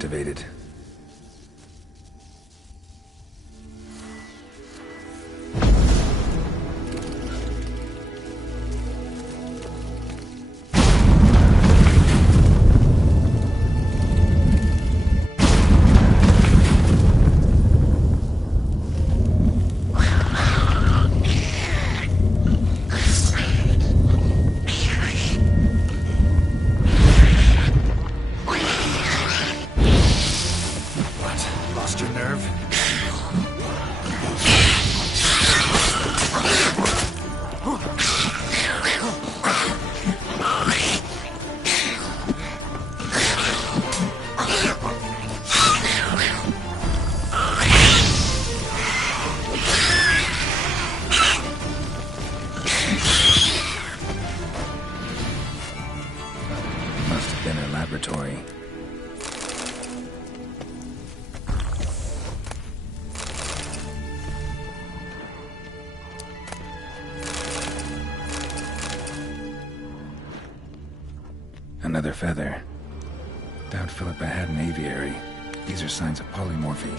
activated. Laboratory. Another feather. Doubt Philippa had an aviary. These are signs of polymorphy.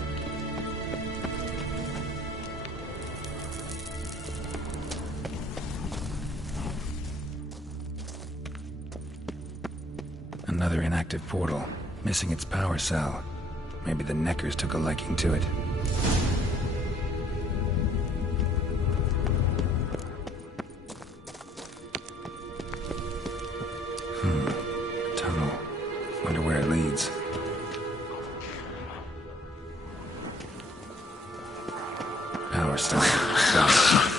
Another inactive portal, missing its power cell. Maybe the Neckers took a liking to it. A tunnel. Wonder where it leads. Power stone. Got it.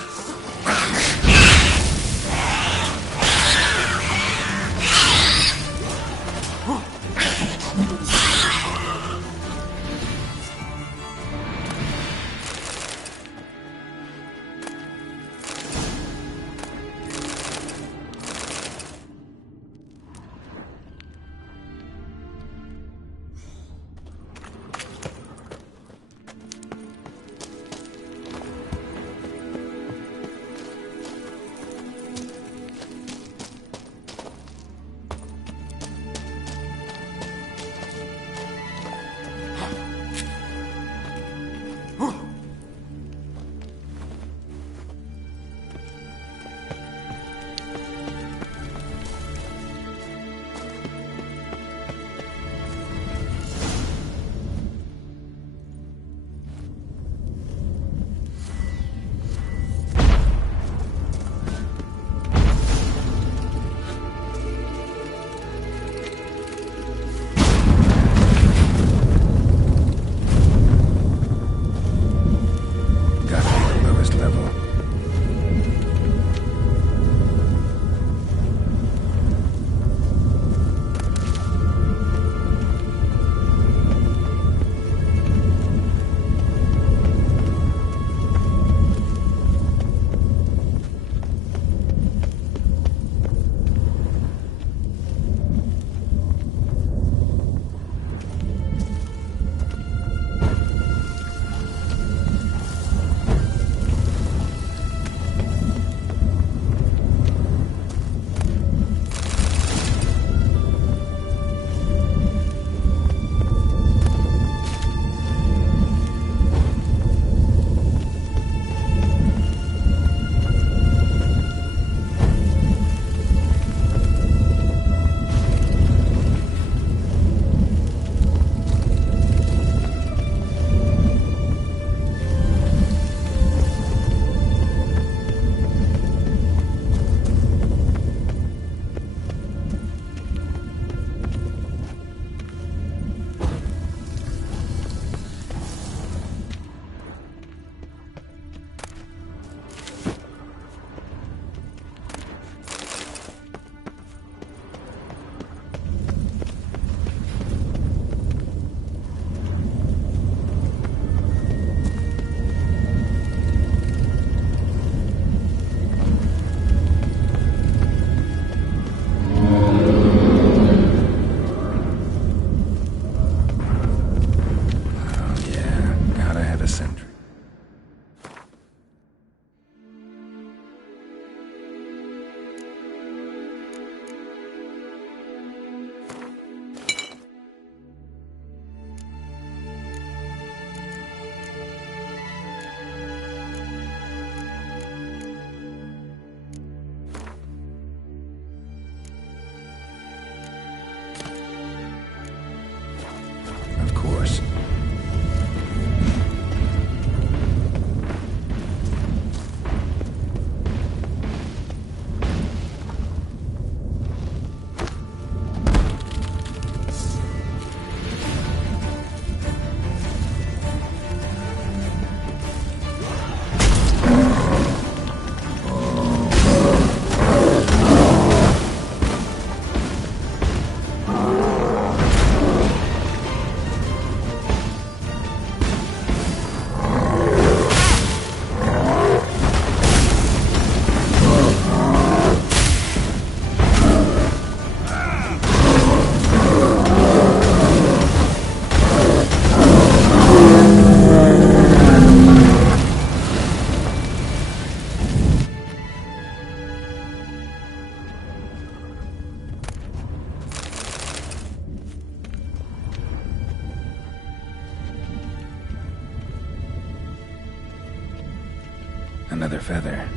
Another feather.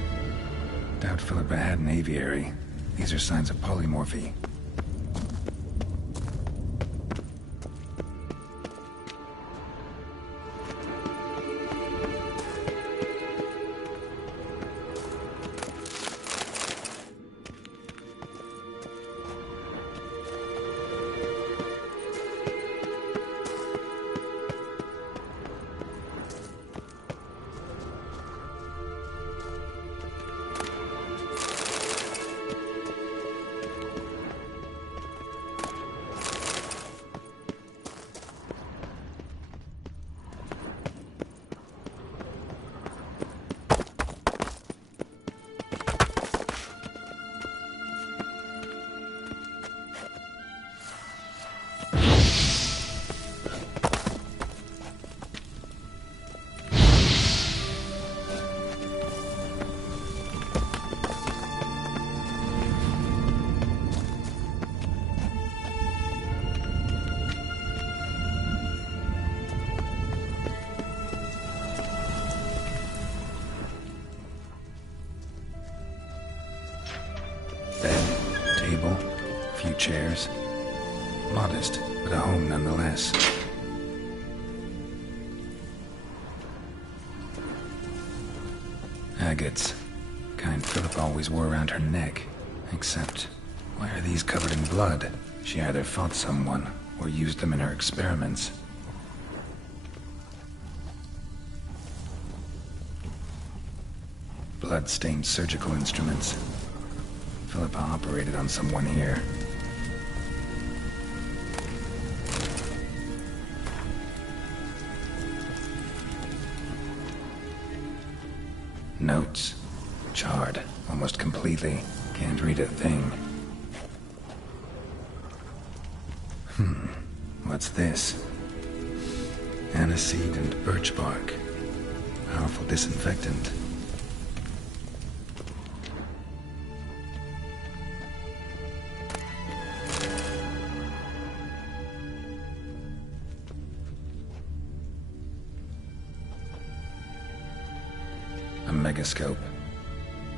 Doubt Philippa had an aviary. These are signs of polymorphy. Table, few chairs. Modest, but a home nonetheless. Agates. Kind Philip always wore around her neck. Except, why are these covered in blood? She either fought someone, or used them in her experiments. Blood-stained surgical instruments. Philippa operated on someone here. Notes. Charred, almost completely. Can't read a thing. What's this? Aniseed and birch bark. Powerful disinfectant. A megascope.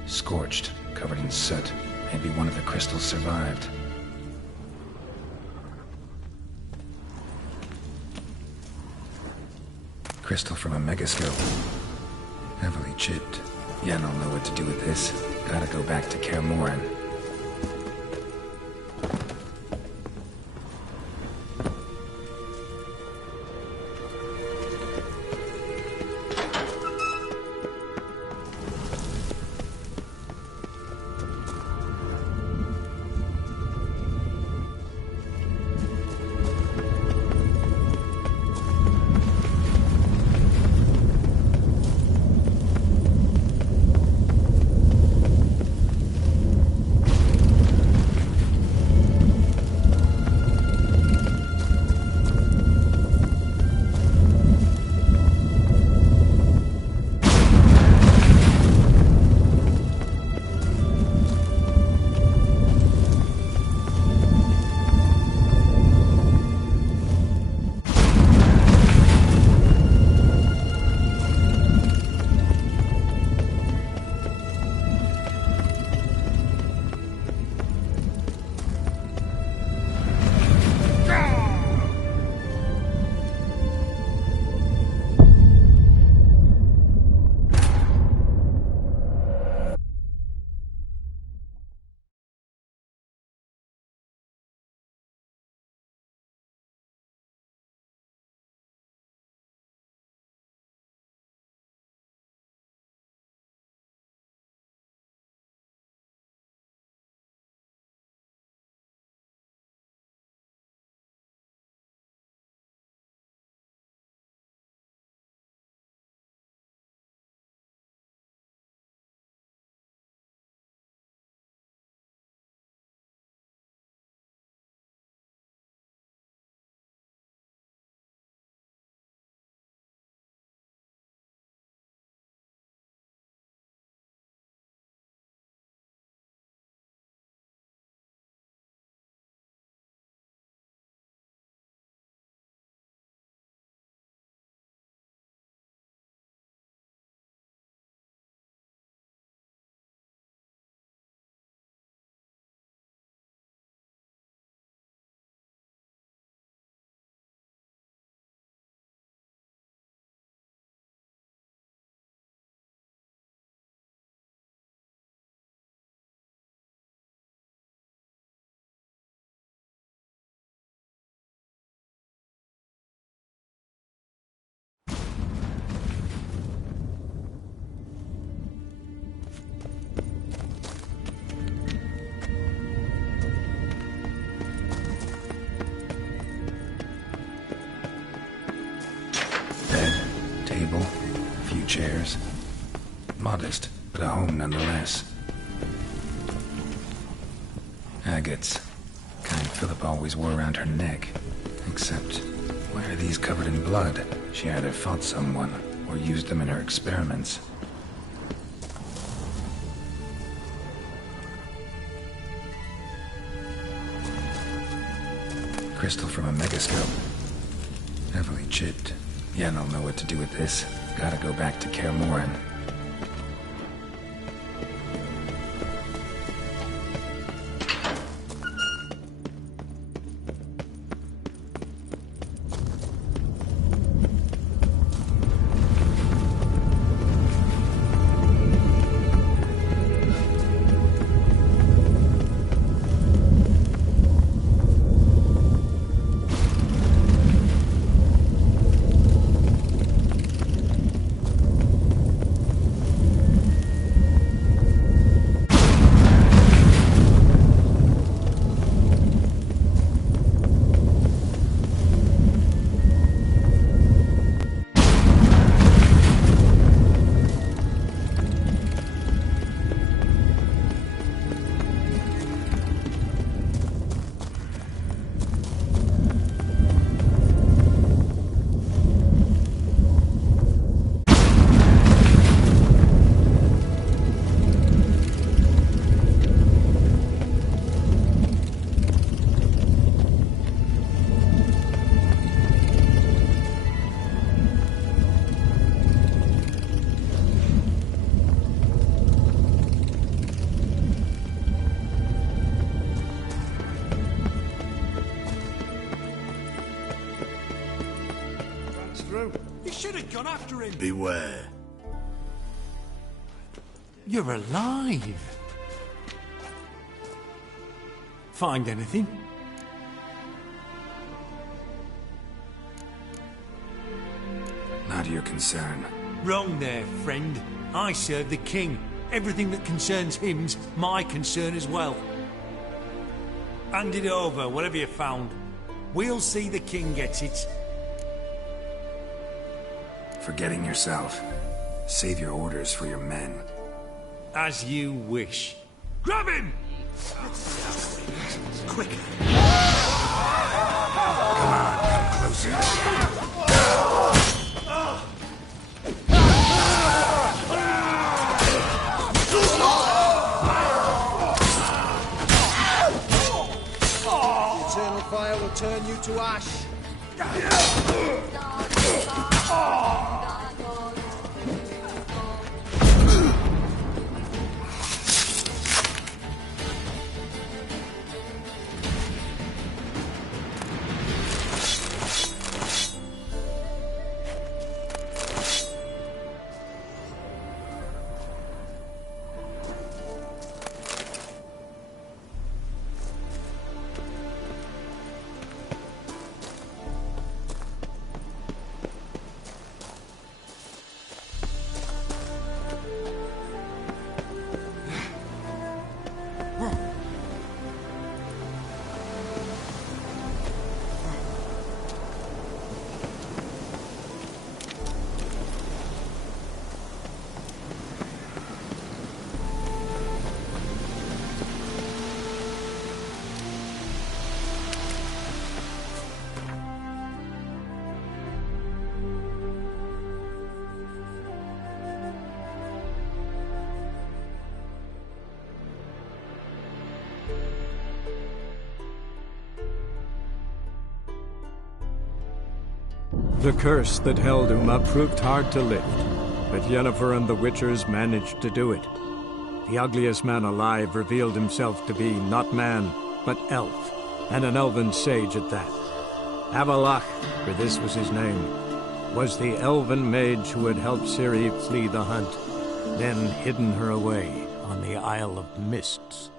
Scorched, covered in soot. Maybe one of the crystals survived. Crystal from a megascope. Heavily chipped. Yen will know what to do with this. Gotta go back to Kaer Morhen. chairs. Modest, but a home nonetheless. Agates. Kind Philip always wore around her neck. Except, why are these covered in blood? She either fought someone, or used them in her experiments. Crystal from a megascope. Heavily chipped. Yeah, I don't know what to do with this. Gotta go back to Kaer Morhen. You should have gone after him. Beware. You're alive. Find anything? Not your concern. Wrong there, friend. I serve the king. Everything that concerns him's my concern as well. Hand it over, whatever you found. We'll see the king gets it. Forgetting yourself. Save your orders for your men. As you wish. Grab him! Quick. Come on, come closer. Eternal fire will turn you to ash. The curse that held Uma proved hard to lift, but Yennefer and the Witchers managed to do it. The ugliest man alive revealed himself to be not man, but elf, and an elven sage at that. Avalach, for this was his name, was the elven mage who had helped Ciri flee the hunt, then hidden her away on the Isle of Mists.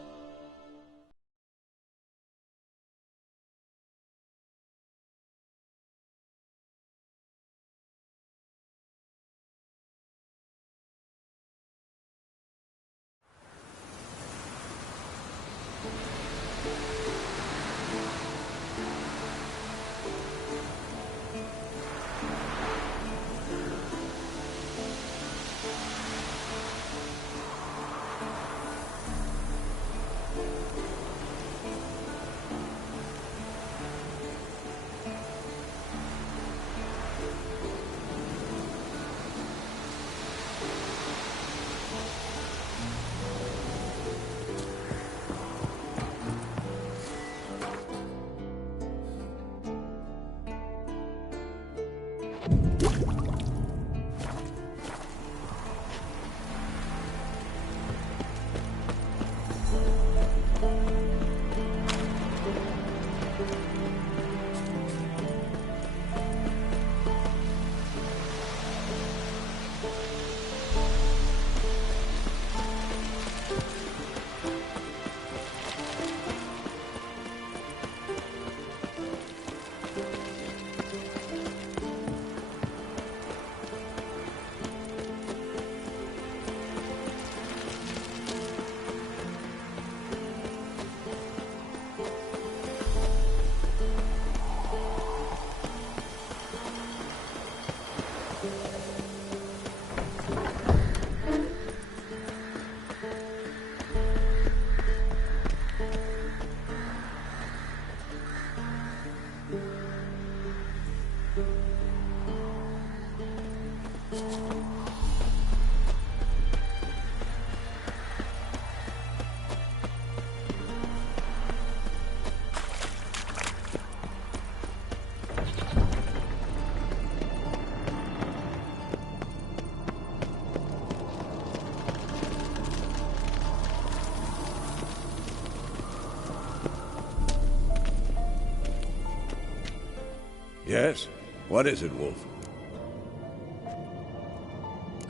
Yes? What is it, Wolf?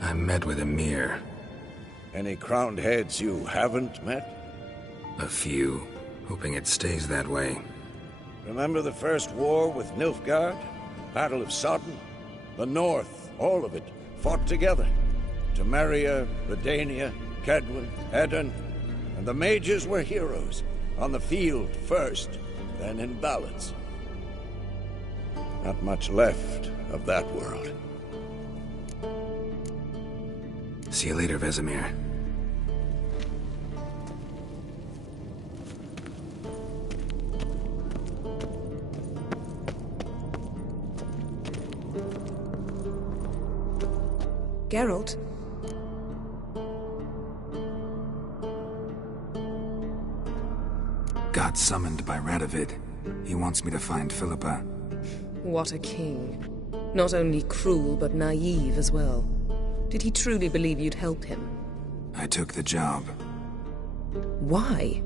I met with Emir. Any crowned heads you haven't met? A few, hoping it stays that way. Remember the first war with Nilfgaard? Battle of Sodden? The North, all of it, fought together. Temeria, Redania, Kedwin, Edirn, and the mages were heroes. On the field first, then in ballads. Not much left of that world. See you later, Vesemir. Geralt? Got summoned by Radovid. He wants me to find Philippa. What a king. Not only cruel, but naive as well. Did he truly believe you'd help him? I took the job. Why?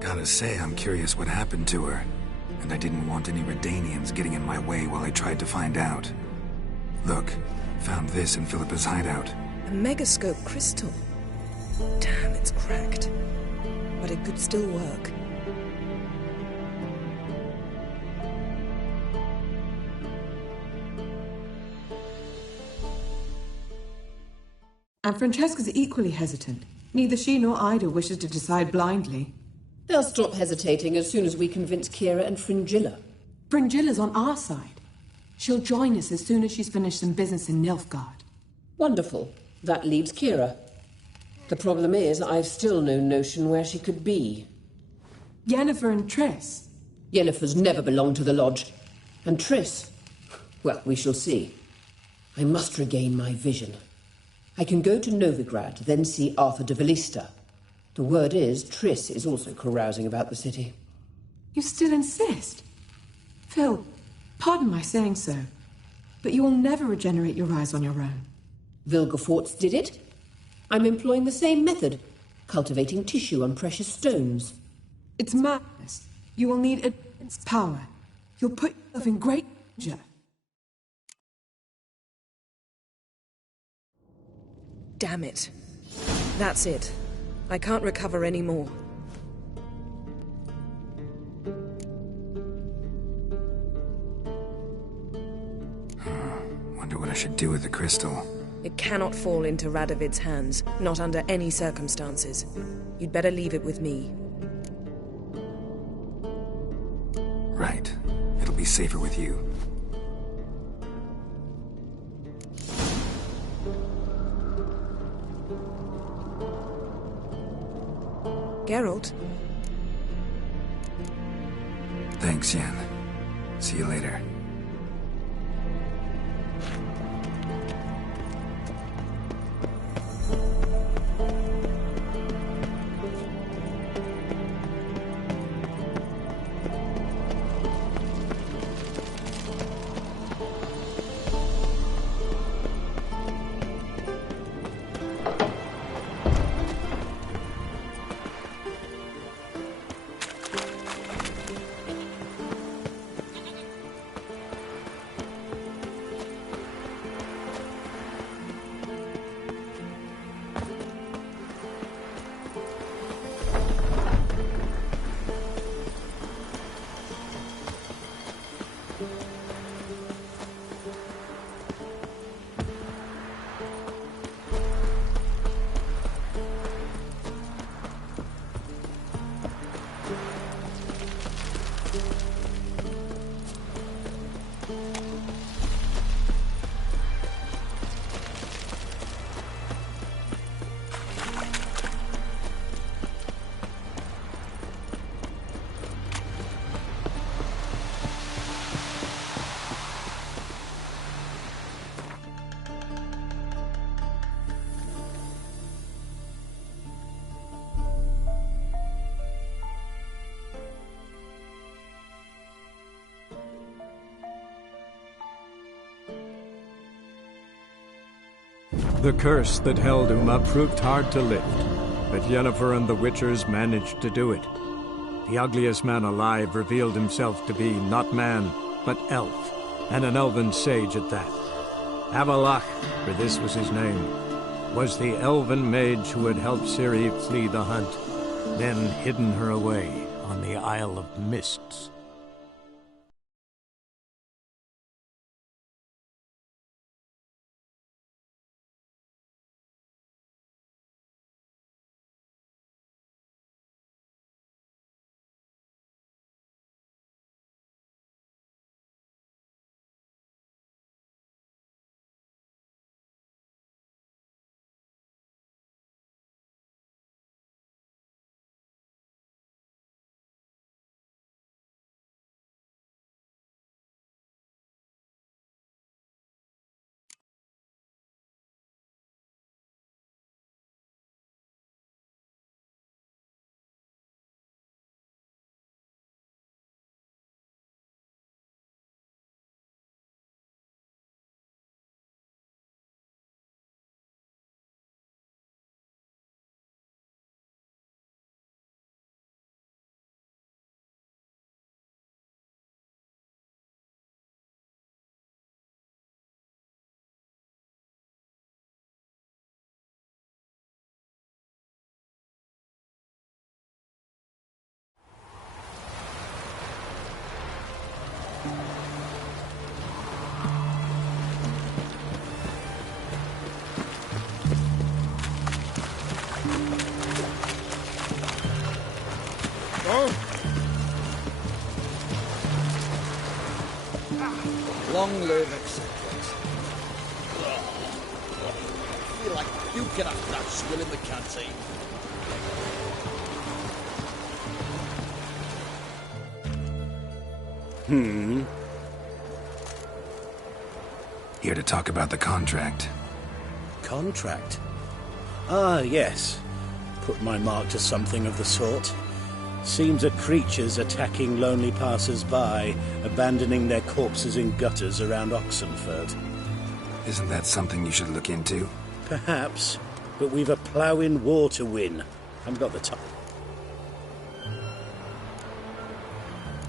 Gotta say, I'm curious what happened to her. And I didn't want any Redanians getting in my way while I tried to find out. Look, found this in Philippa's hideout. A megascope crystal. Damn, it's cracked. But it could still work. And Francesca's equally hesitant. Neither she nor Ida wishes to decide blindly. They'll stop hesitating as soon as we convince Kira and Fringilla. Fringilla's on our side. She'll join us as soon as she's finished some business in Nilfgaard. Wonderful. That leaves Kira. The problem is, I've still no notion where she could be. Yennefer and Triss. Yennefer's never belonged to the Lodge. And Triss? Well, we shall see. I must regain my vision. I can go to Novigrad, then see Arthur de Valista. The word is, Triss is also carousing about the city. You still insist? Phil, pardon my saying so, but you will never regenerate your eyes on your own. Vilgefortz did it. I'm employing the same method, cultivating tissue on precious stones. It's madness. You will need immense power. You'll put yourself in great danger. Damn it. That's it. I can't recover any more. Wonder what I should do with the crystal. It cannot fall into Radovid's hands, not under any circumstances. You'd better leave it with me. Right. It'll be safer with you. Geralt? Thanks, Yen. See you later. The curse that held Uma proved hard to lift, but Yennefer and the Witchers managed to do it. The ugliest man alive revealed himself to be not man, but elf, and an elven sage at that. Avalach, for this was his name, was the elven mage who had helped Ciri flee the hunt, then hidden her away on the Isle of Mists. Long live acceptance. I feel like you can have that swill in the canteen. Here to talk about the contract. Contract? Ah, yes. Put my mark to something of the sort. Seems a creature's attacking lonely passers-by, abandoning their corpses in gutters around Oxenford. Isn't that something you should look into? Perhaps, but we've a ploughing war to win. I've got the time.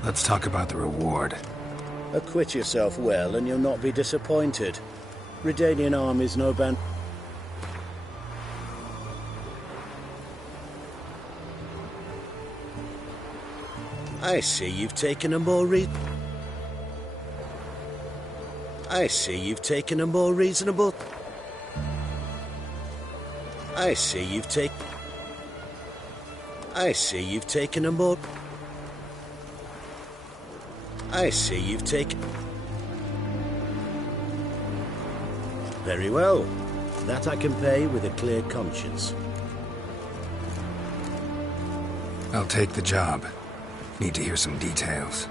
Let's talk about the reward. Acquit yourself well, and you'll not be disappointed. Redanian army's no band. I see you've taken a more I see you've taken a more reasonable. I see you've taken a more. I see you've taken. Very well. That I can pay with a clear conscience. I'll take the job. Need to hear some details.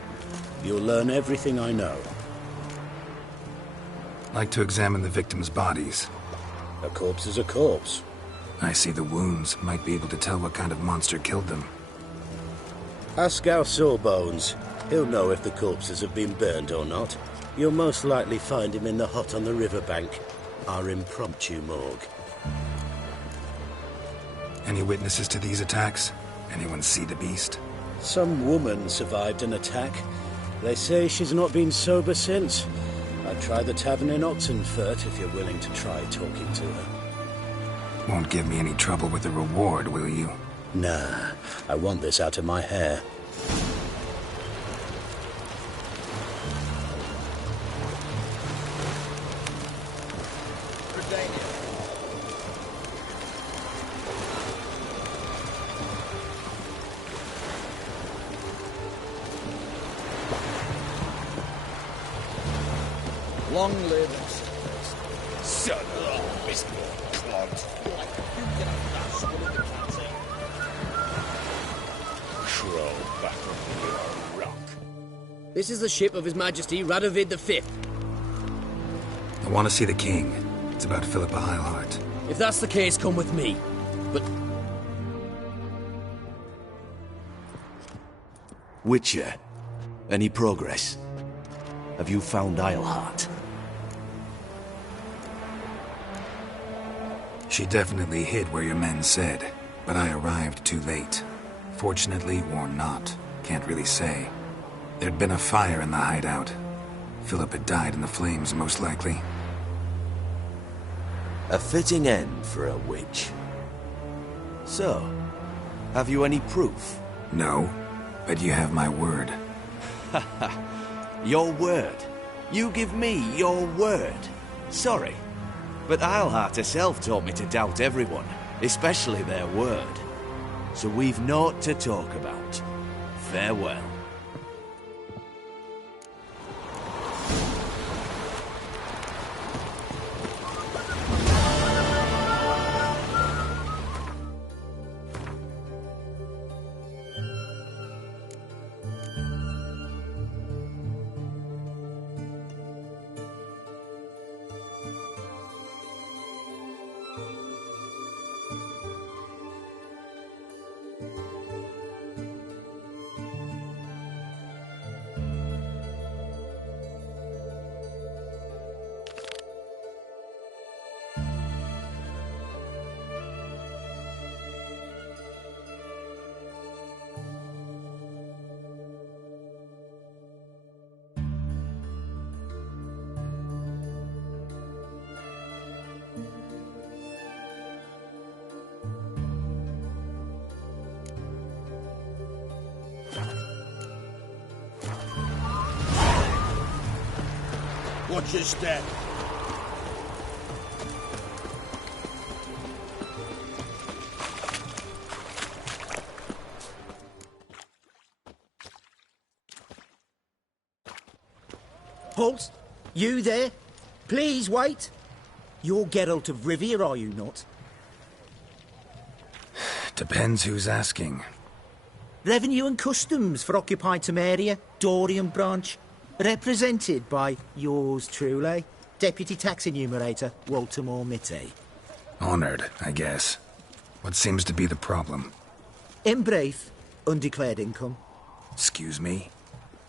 You'll learn everything I know. Like to examine the victims' bodies. A corpse is a corpse. I see the wounds. Might be able to tell what kind of monster killed them. Ask our Sawbones. He'll know if the corpses have been burned or not. You'll most likely find him in the hut on the riverbank. Our impromptu morgue. Any witnesses to these attacks? Anyone see the beast? Some woman survived an attack. They say she's not been sober since. I'd try the tavern in Oxenfurt if you're willing to try talking to her. Won't give me any trouble with the reward, will you? Nah, I want this out of my hair. Long live acceptance. Son of Miss Blood. You can have that swill in the canteen. Crawl back under your rock. This is the ship of His Majesty Radovid V. I want to see the king. It's about Philippa Eilhart. If that's the case, come with me. But... Witcher, any progress? Have you found Eilhart? She definitely hid where your men said, but I arrived too late. Fortunately or not, can't really say. There'd been a fire in the hideout. Philip had died in the flames, most likely. A fitting end for a witch. So, have you any proof? No, but you have my word. Your word? You give me your word? Sorry, but Eilhart herself taught me to doubt everyone, especially their word. So we've naught to talk about. Farewell. Watch your step. Halt! You there? Please wait. You're Geralt of Rivia, are you not? Depends who's asking. Revenue and Customs for occupied Temeria, Dorian branch. Represented by yours truly, Deputy Tax Enumerator Walter Mitte. Honored, I guess. What seems to be the problem? In brief, undeclared income. Excuse me?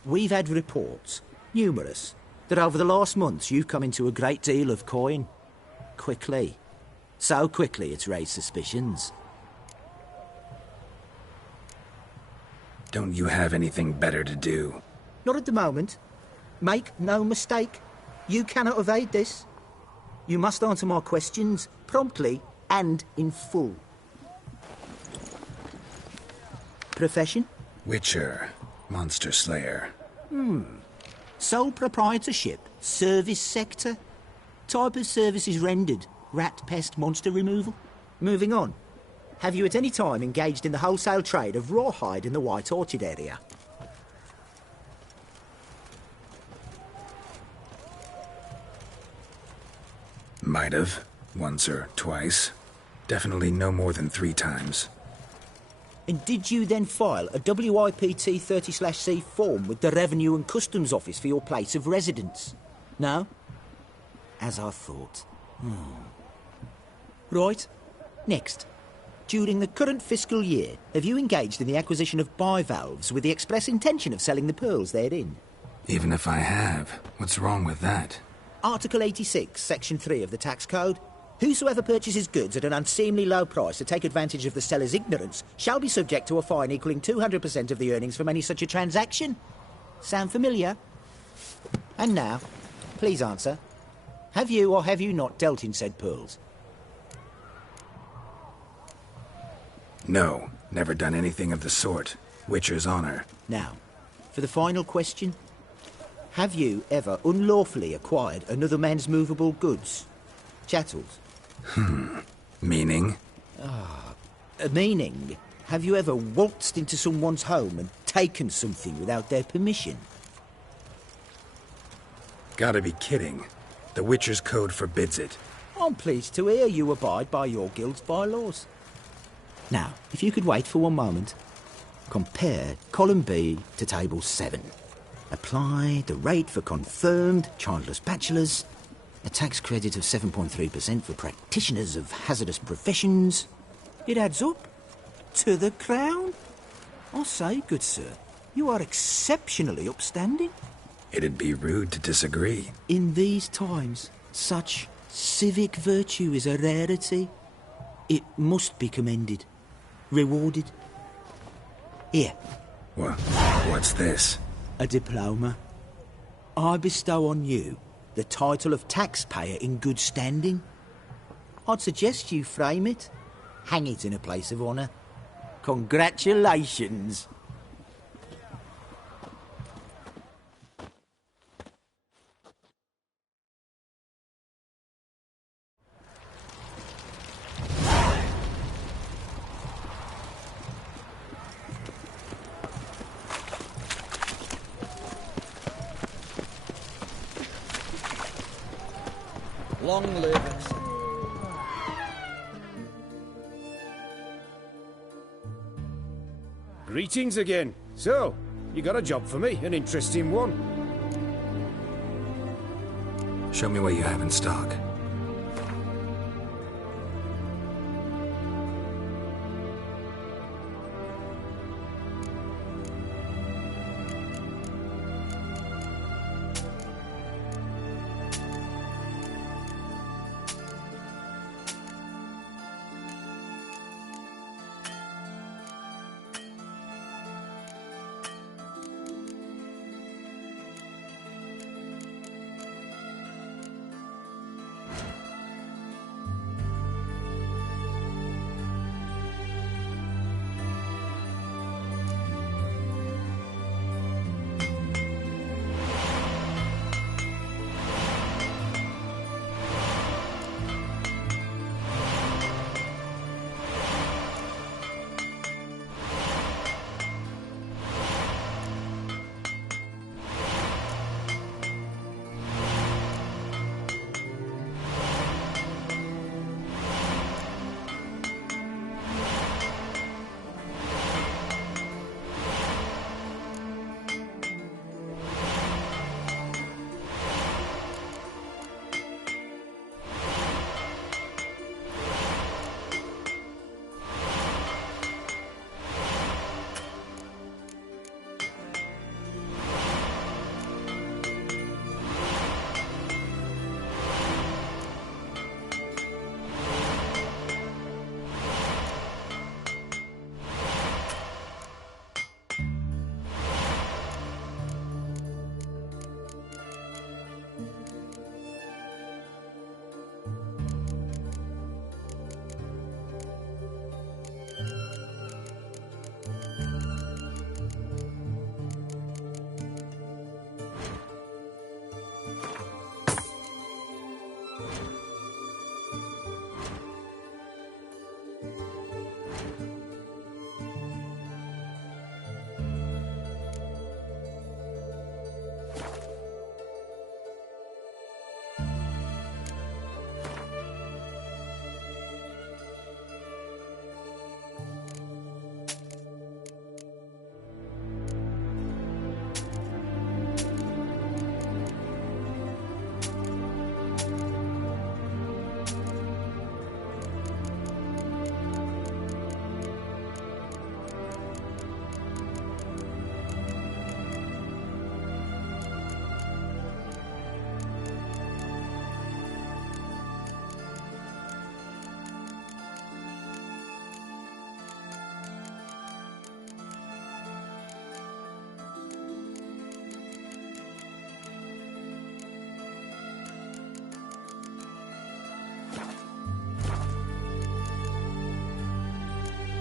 We've had reports, numerous, that over the last months you've come into a great deal of coin. Quickly. So quickly it's raised suspicions. Don't you have anything better to do? Not at the moment. Make no mistake. You cannot evade this. You must answer my questions promptly and in full. Profession? Witcher. Monster Slayer. Sole proprietorship. Service sector. Type of services rendered. Rat, pest, monster removal. Moving on. Have you at any time engaged in the wholesale trade of rawhide in the White Orchard area? Might have. Once or twice. Definitely no more than 3 times. And did you then file a WIPT 30/C form with the Revenue and Customs Office for your place of residence? No? As I thought. Right. Next. During the current fiscal year, have you engaged in the acquisition of bivalves with the express intention of selling the pearls therein? Even if I have, what's wrong with that? Article 86, Section 3 of the Tax Code. Whosoever purchases goods at an unseemly low price to take advantage of the seller's ignorance shall be subject to a fine equaling 200% of the earnings from any such a transaction. Sound familiar? And now, please answer. Have you or have you not dealt in said pearls? No, never done anything of the sort. Witcher's honor. Now, for the final question. Have you ever unlawfully acquired another man's movable goods? Chattels? Meaning? Meaning, have you ever waltzed into someone's home and taken something without their permission? Gotta be kidding. The Witcher's Code forbids it. I'm pleased to hear you abide by your guild's bylaws. Now, if you could wait for one moment. Compare column B to table 7. Apply the rate for confirmed childless bachelors, a tax credit of 7.3% for practitioners of hazardous professions. It adds up to the crown. I say, good sir, you are exceptionally upstanding. It'd be rude to disagree. In these times, such civic virtue is a rarity. It must be commended. Rewarded. Here. What's this? A diploma. I bestow on you the title of taxpayer in good standing. I'd suggest you frame it. Hang it in a place of honour. Congratulations. Long live us. Greetings again. So, you got a job for me, an interesting one. Show me what you have in stock.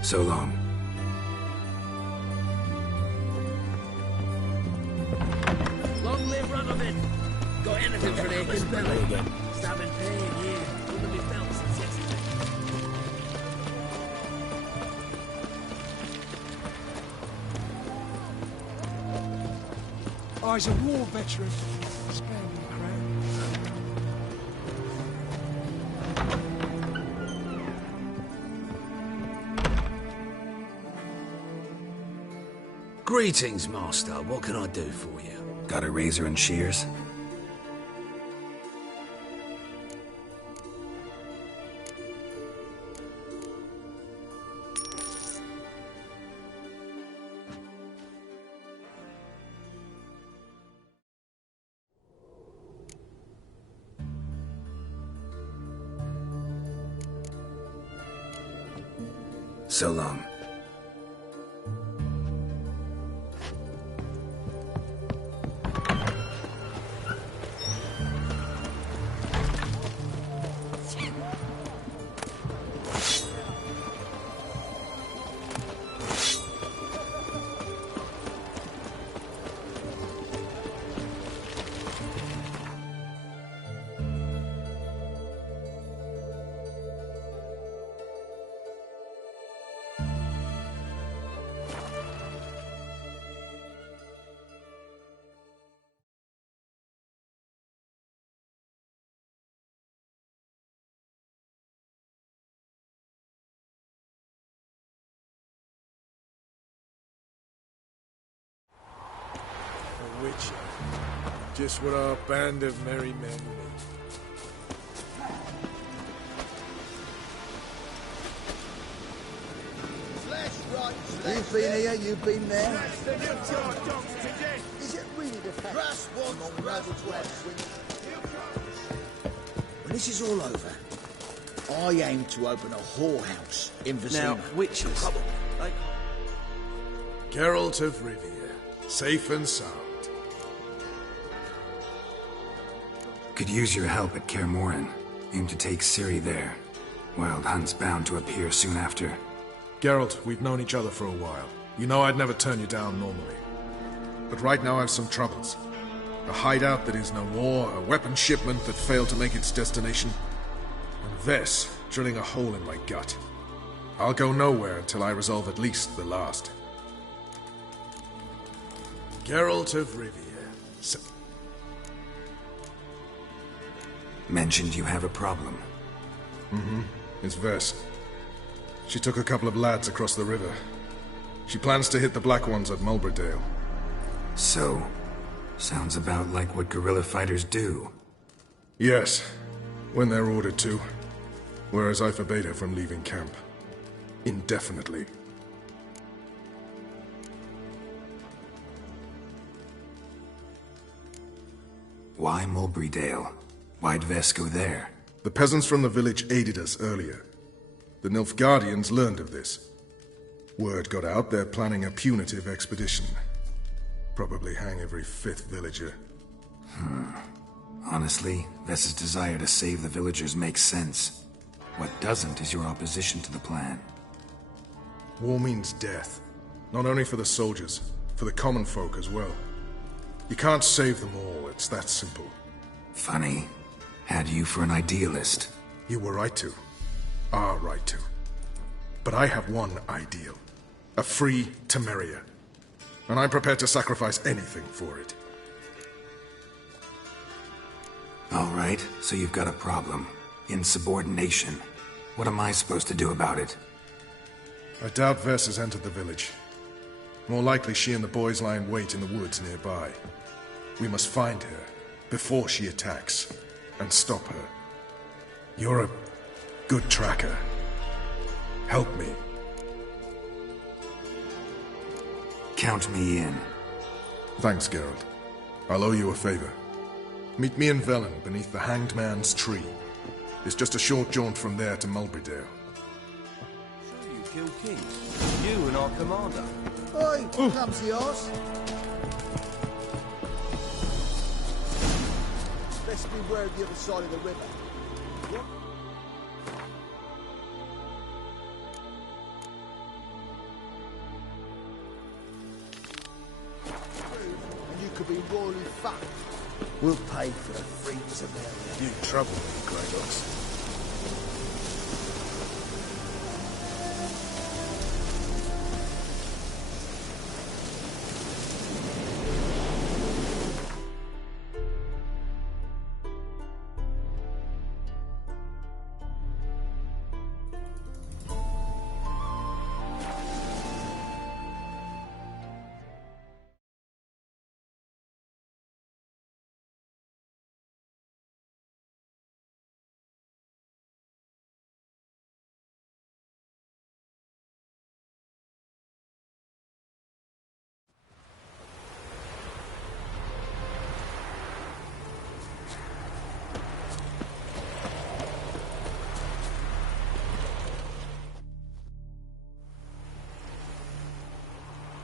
So long. Long live Radovid! Got anything for the English belly again? Stabbing pain here. Under me felt since yesterday. I's a war veteran. Scanning crown. Greetings, Master. What can I do for you? Got a razor and shears? So long. Witcher. Just what our band of merry men need. You've been here, you've been there. Is it really the fact? When this is all over, I aim to open a whorehouse in Vizima. Now, witches. Geralt of Rivia, safe and sound. Could use your help at Kaer Morhen. Aim to take Ciri there. Wildhunt's bound to appear soon after. Geralt, we've known each other for a while. You know I'd never turn you down normally. But right now I have some troubles. A hideout that is no more, a weapon shipment that failed to make its destination, and Ves drilling a hole in my gut. I'll go nowhere until I resolve at least the last. Geralt of Rivia. Mentioned you have a problem. Mm-hmm. It's Ves. She took a couple of lads across the river. She plans to hit the Black Ones at Mulbridale. So, sounds about like what guerrilla fighters do. Yes, when they're ordered to. Whereas I forbade her from leaving camp. Indefinitely. Why Mulbridale? Why'd Ves go there? The peasants from the village aided us earlier. The Nilfgaardians learned of this. Word got out they're planning a punitive expedition. Probably hang every fifth villager. Honestly, Ves's desire to save the villagers makes sense. What doesn't is your opposition to the plan. War means death. Not only for the soldiers, for the common folk as well. You can't save them all, it's that simple. Funny. Had you for an idealist. You were right to. Are right to. But I have one ideal. A free Temeria. And I'm prepared to sacrifice anything for it. All right, so you've got a problem. Insubordination. What am I supposed to do about it? I doubt Ves has entered the village. More likely she and the boys lie in wait in the woods nearby. We must find her before she attacks and stop her. You're a good tracker. Help me. Count me in. Thanks, Geralt. I'll owe you a favor. Meet me in Velen beneath the Hanged Man's tree. It's just a short jaunt from there to Mulbridale. So you killed kings? You and our commander? Oi, comes yours. Best beware of the other side of the river. What? And you could be royally fucked. We'll pay for the free Temeria. You trouble me, Greybox.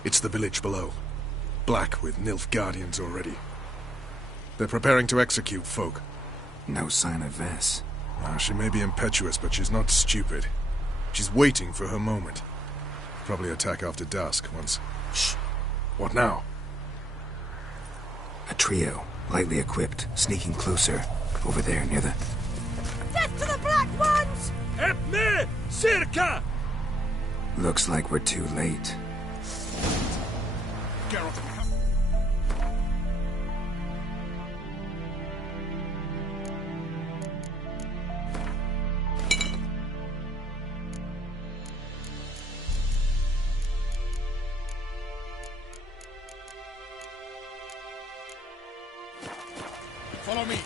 It's the village below. Black with Nilfgaardians already. They're preparing to execute folk. No sign of Vess. She may be impetuous, but she's not stupid. She's waiting for her moment. Probably attack after dusk once... Shh! What now? A trio, lightly equipped, sneaking closer. Over there, near the... Death to the Black Ones! Help me! Circa! Looks like we're too late. Geralt, follow me.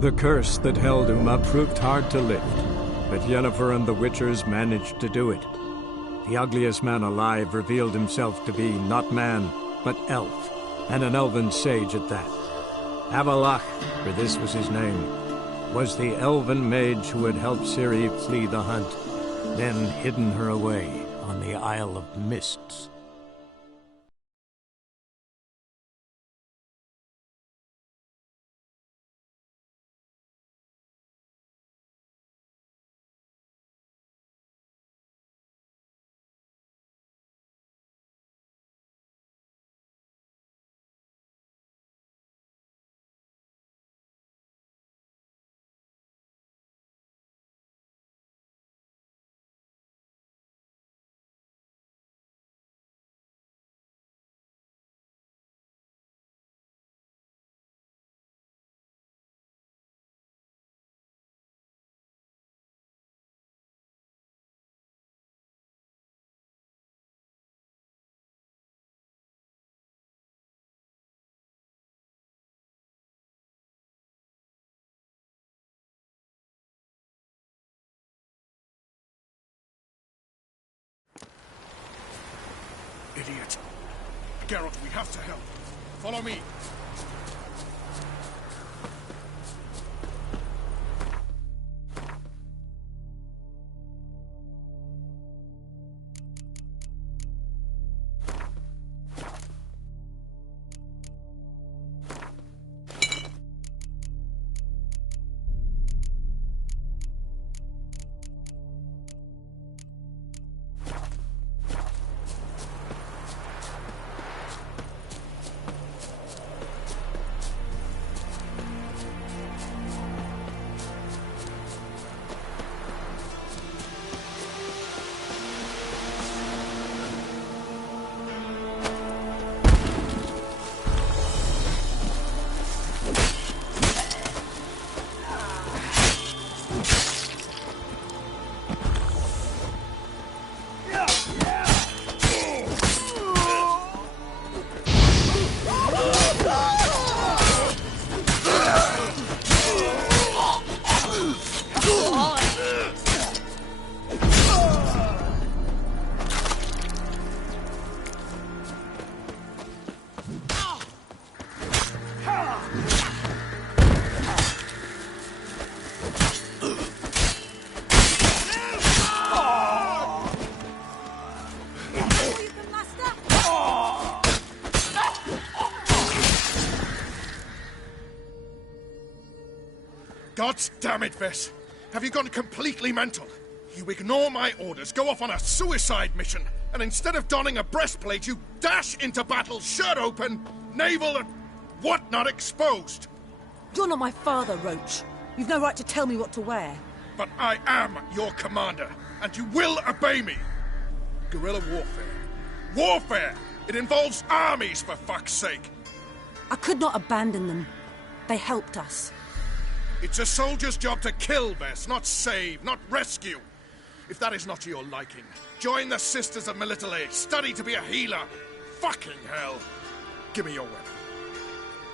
The curse that held Uma proved hard to lift, but Yennefer and the Witchers managed to do it. The ugliest man alive revealed himself to be not man, but elf, and an elven sage at that. Avalach, for this was his name, was the elven mage who had helped Ciri flee the hunt, then hidden her away on the Isle of Mists. Idiot. Geralt, we have to help. Follow me. God's damn it, Vess. Have you gone completely mental? You ignore my orders, go off on a suicide mission, and instead of donning a breastplate, you dash into battle, shirt open, navel and whatnot exposed. You're not my father, Roach. You've no right to tell me what to wear. But I am your commander, and you will obey me. Guerrilla warfare. Warfare! It involves armies, for fuck's sake. I could not abandon them. They helped us. It's a soldier's job to kill, Vess, not save, not rescue. If that is not to your liking, join the Sisters of Melitele. Study to be a healer. Fucking hell. Give me your weapon.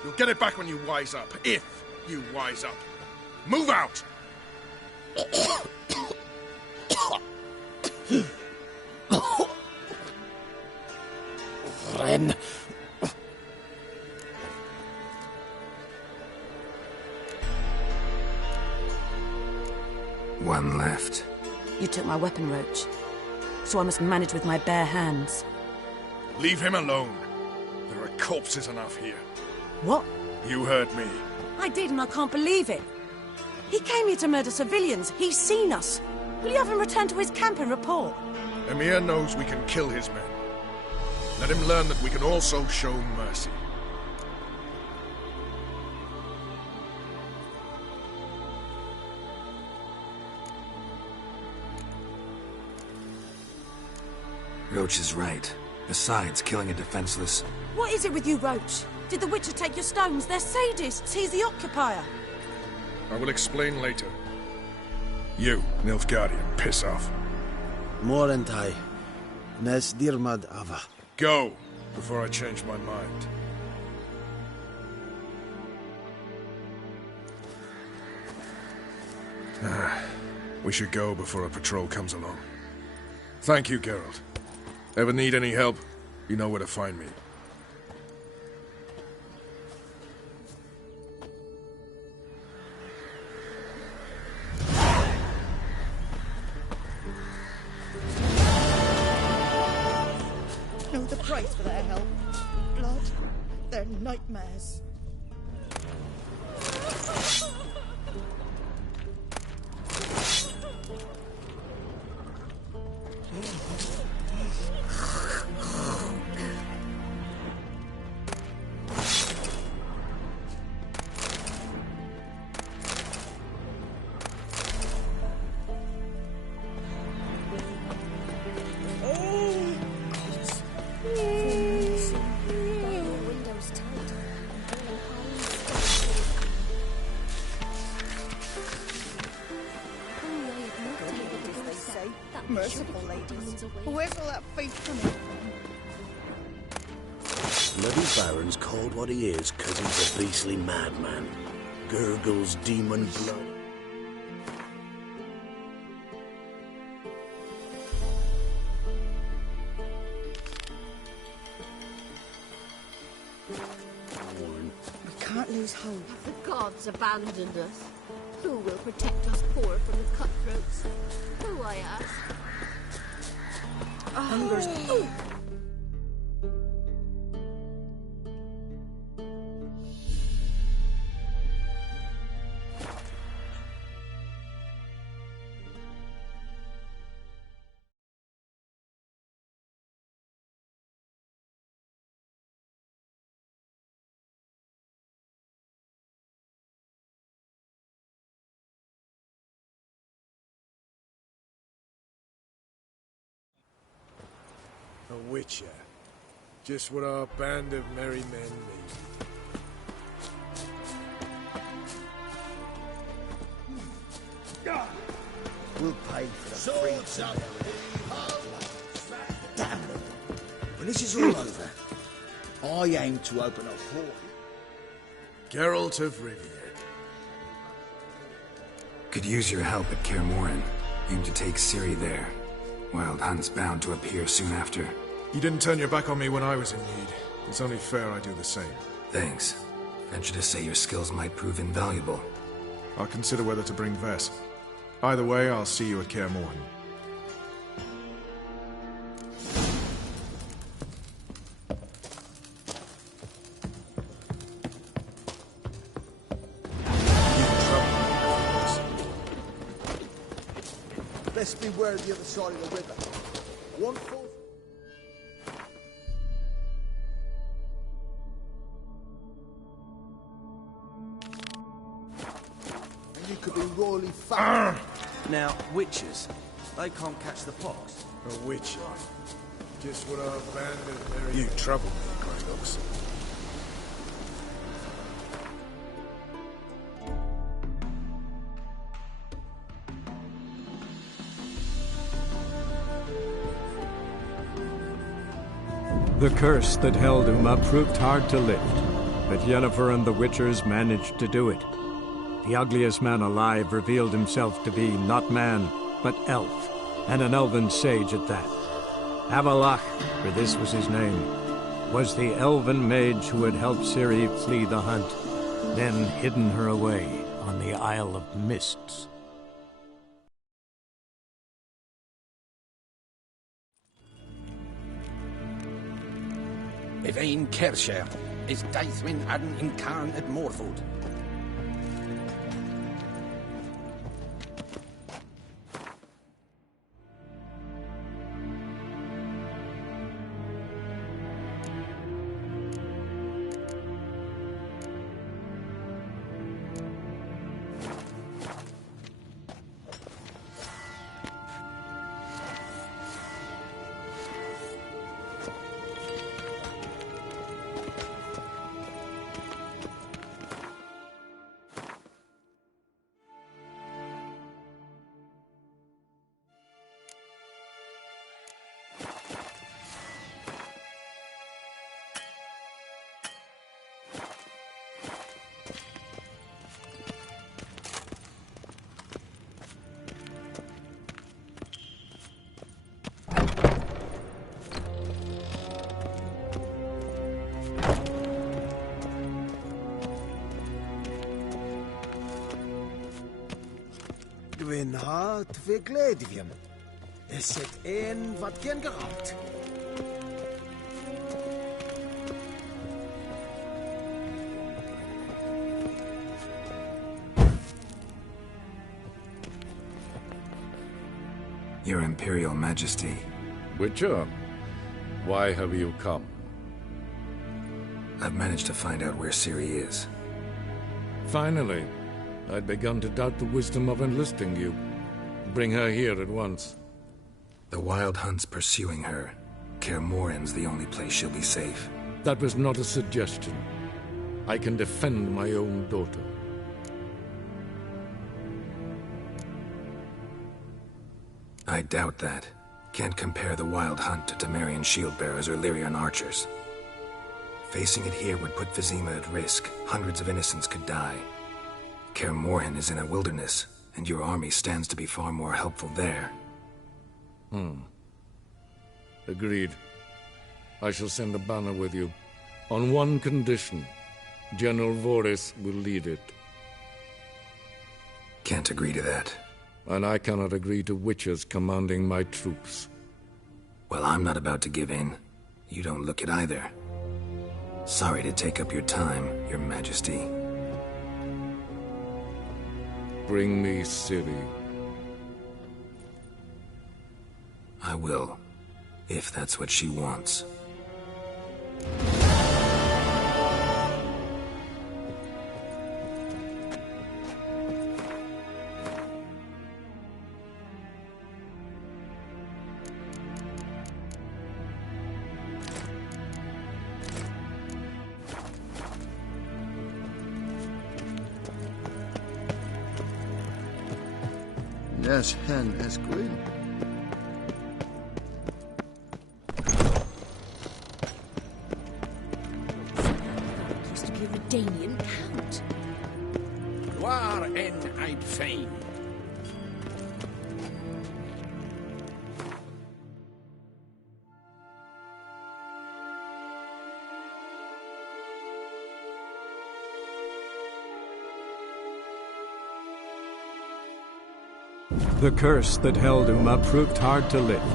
You'll get it back when you wise up, if you wise up. Move out! Ren. One left. You took my weapon, Roach. So I must manage with my bare hands. Leave him alone. There are corpses enough here. What? You heard me. I did, and I can't believe it. He came here to murder civilians. He's seen us. Will you have him return to his camp and report? Emir knows we can kill his men. Let him learn that we can also show mercy. Roach is right. Besides, killing a defenseless... What is it with you, Roach? Did the Witcher take your stones? They're sadists. He's the occupier. I will explain later. You, Nilfgaardian, piss off. Morentai. Nes dirmad ava. Go, before I change my mind. We should go before a patrol comes along. Thank you, Geralt. Ever need any help, you know where to find me. Know the price for their help. Blood. They're nightmares. Merciful ladies. Where's all that faith coming from? Bloody Baron's called what he is because he's a beastly madman. Gurgles demon blood. We can't lose hope. The gods abandoned us. Who will protect us poor from the cutthroats? Who, I ask? Hunger's... A witcher. Just what our band of merry men need. We'll pay for the freaks of Damn them. When this is all over, I aim to open a hall. Geralt of Rivia. Could use your help at Kaer Morhen. Aim to take Ciri there. Wildhunt's bound to appear soon after. You didn't turn your back on me when I was in need. It's only fair I do the same. Thanks. Venture to say your skills might prove invaluable. I'll consider whether to bring Vess. Either way, I'll see you at Kaer Morhen. Best beware of the other side of the river. One fall... And you could be royally fat. Now, witches, they can't catch the pox. A witch. Just what our bandit Mary... You trouble me, Krydox. The curse that held Uma proved hard to lift, but Yennefer and the Witchers managed to do it. The ugliest man alive revealed himself to be not man, but elf, and an elven sage at that. Avalach, for this was his name, was the elven mage who had helped Ciri flee the hunt, then hidden her away on the Isle of Mists. Evain Kersher is Daithwin Adden in Karn at Morfoot. Dwi'n hart fi gledfiam. Is het een wat gen geraakt? Your Imperial Majesty. Witcher, why have you come? I've managed to find out where Ciri is. Finally. I'd begun to doubt the wisdom of enlisting you. Bring her here at once. The Wild Hunt's pursuing her. Kaer Morhen's the only place she'll be safe. That was not a suggestion. I can defend my own daughter. I doubt that. Can't compare the Wild Hunt to Temerian shield-bearers or Lyrian archers. Facing it here would put Vizima at risk. Hundreds of innocents could die. Kaer Morhen is in a wilderness, and your army stands to be far more helpful there. Agreed. I shall send a banner with you. On one condition. General Voris will lead it. Can't agree to that. And I cannot agree to witches commanding my troops. Well, I'm not about to give in. You don't look it either. Sorry to take up your time, Your Majesty. Bring me Ciri. I will, if that's what she wants. Yes, hen is queen. Used to be a Redanian count. Waar en I'd fain. The curse that held Uma proved hard to lift,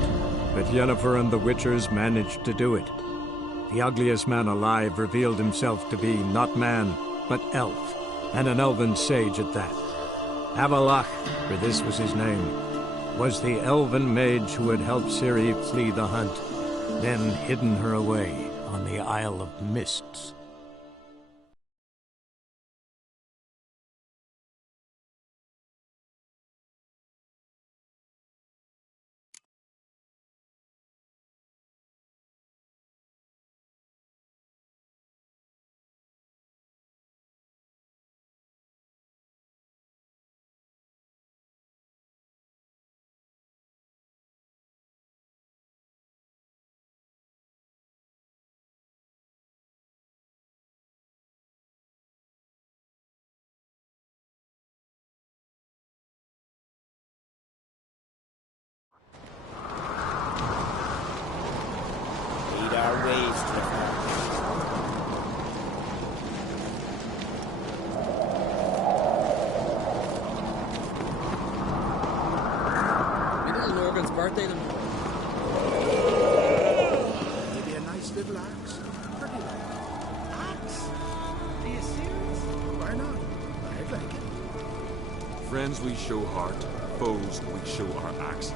but Yennefer and the Witchers managed to do it. The ugliest man alive revealed himself to be not man, but elf, and an elven sage at that. Avalach, for this was his name, was the elven mage who had helped Ciri flee the hunt, then hidden her away on the Isle of Mists. Our ways to Little Morgan's birthday tomorrow. Maybe a nice little axe. Pretty like. Axe? Are you serious? Why not? I'd like it. Friends we show heart, foes we show our axe.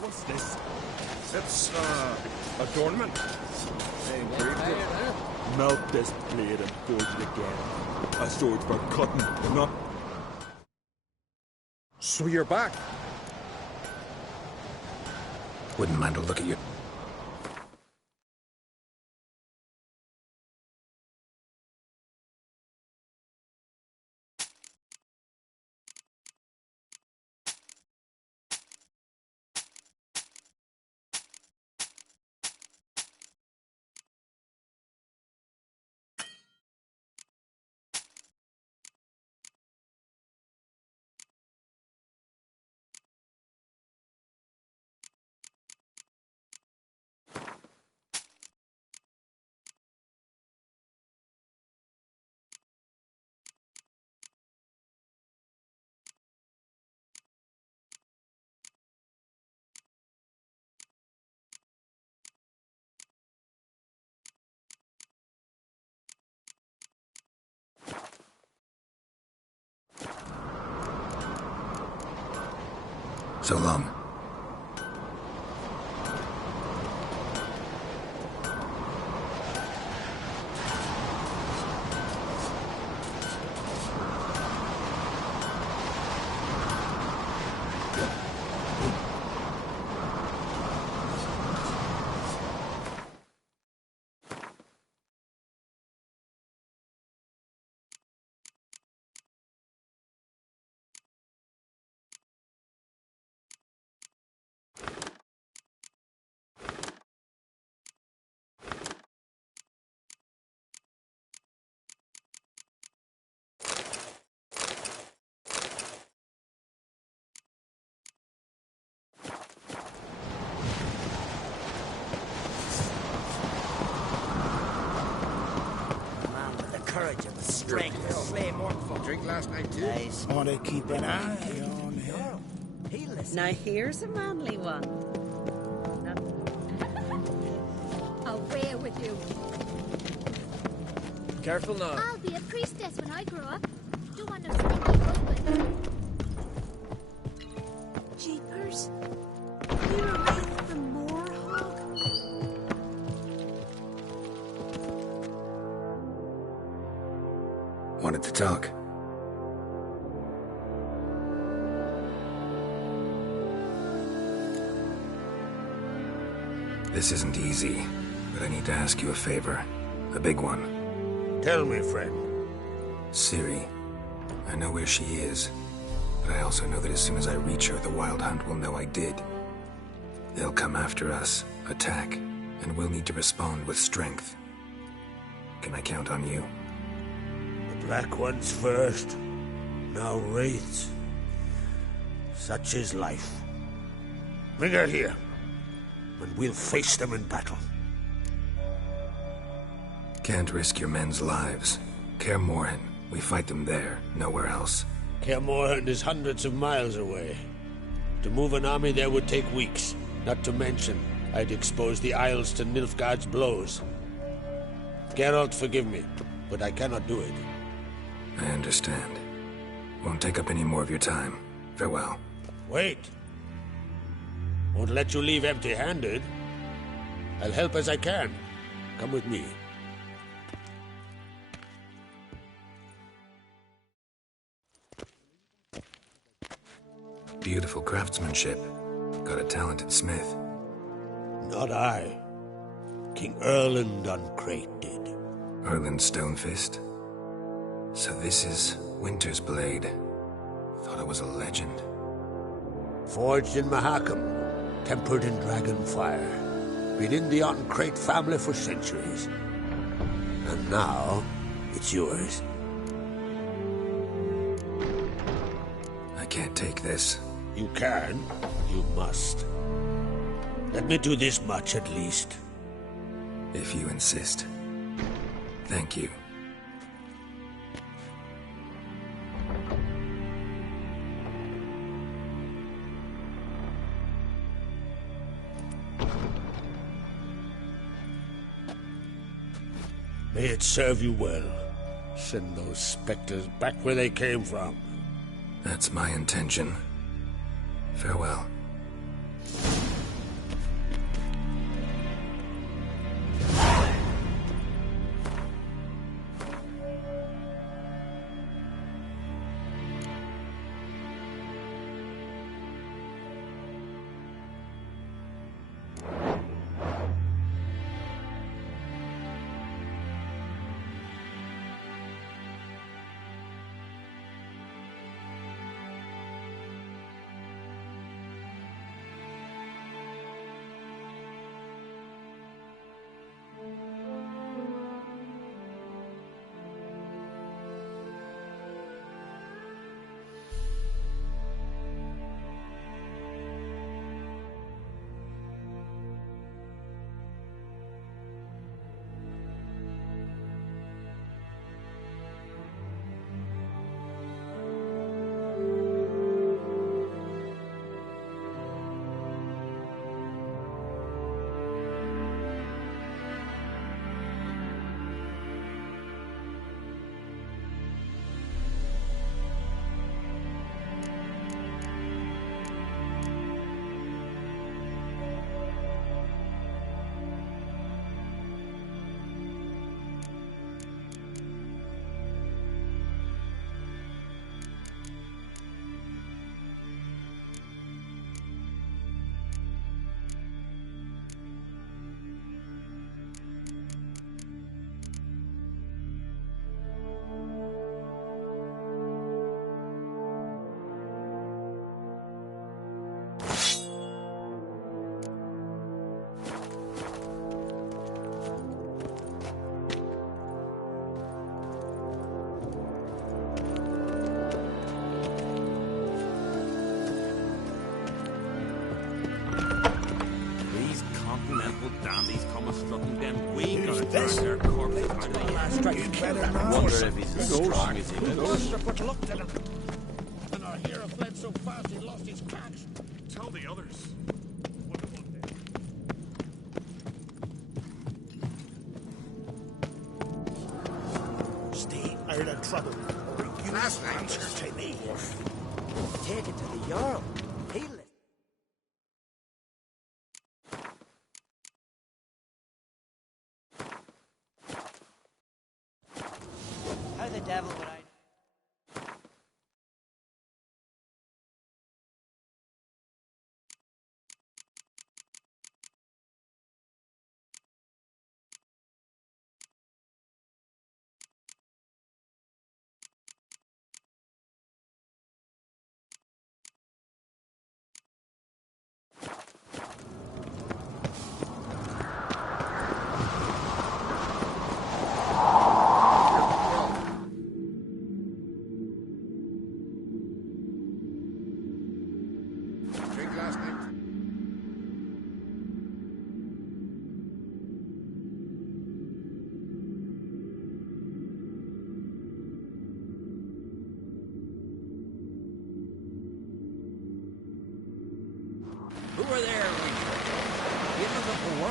What's this? It's, adornment. Hey, melt this blade and forge it again. A sword for cutting, not... So you're back? Wouldn't mind a look at you. So long. Courage and the strength to slay more folk. Drink last night too. Nice. Want to keep an eye on him. Now here's a manly one. Away with you. Careful now. I'll be a priestess when I grow up. Don't want no stinky husband. Jeepers. You were wraith from Moorhog? Wanted to talk. This isn't easy, but I need to ask you a favor. A big one. Tell me, friend. Ciri. I know where she is, but I also know that as soon as I reach her, the Wild Hunt will know I did. They'll come after us, attack, and we'll need to respond with strength. Can I count on you? The Black Ones first. Now wraiths. Such is life. Bring her here, and we'll face them in battle. Can't risk your men's lives. Kaer Morhen. We fight them there, nowhere else. Kaer Morhen is hundreds of miles away. To move an army there would take weeks. Not to mention, I'd expose the Isles to Nilfgaard's blows. Geralt, forgive me, but I cannot do it. I understand. Won't take up any more of your time. Farewell. Wait. Won't let you leave empty-handed. I'll help as I can. Come with me. Beautiful craftsmanship. Got a talented smith. Not I. King Erland Uncrate did. Erland Stonefist? So this is Winter's Blade. Thought it was a legend. Forged in Mahakam, tempered in dragon fire. Been in the Uncrate family for centuries. And now, it's yours. I can't take this. You can. You must. Let me do this much at least. If you insist. Thank you. May it serve you well. Send those specters back where they came from. That's my intention. Farewell. Wonder if he's as strong as he looks. But looked at him. And our hero fled so fast he lost his catch. Tell the others. Stay out of trouble. Last answer to me. Take it to the Jarl. He'll listen. How the devil would I...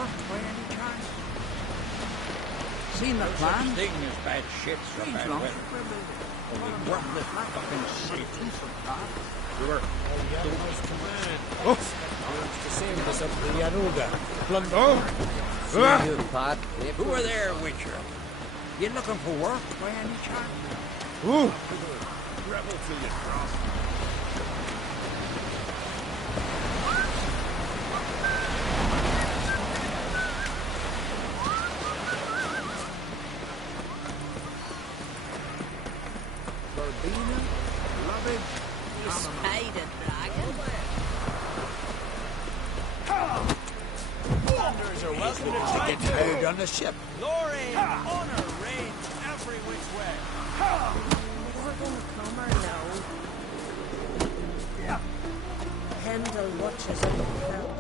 worked by any chance? Seen the plan? Thing is bad shits for bad weather. Only worthless fucking shit. We were Yaruga's command. Arms to save us up the Yaruga. Plunder. See you, Pat. Who are there, Witcher? You looking for work by any chance? Ooh. Rebel till you drop. Verbena, beloved, You spade a dragon? Wanderers are welcome to try Get tired on the ship. Glory and honor reigns every which way. We're gonna come or no? Yeah. Pendle watches on the help.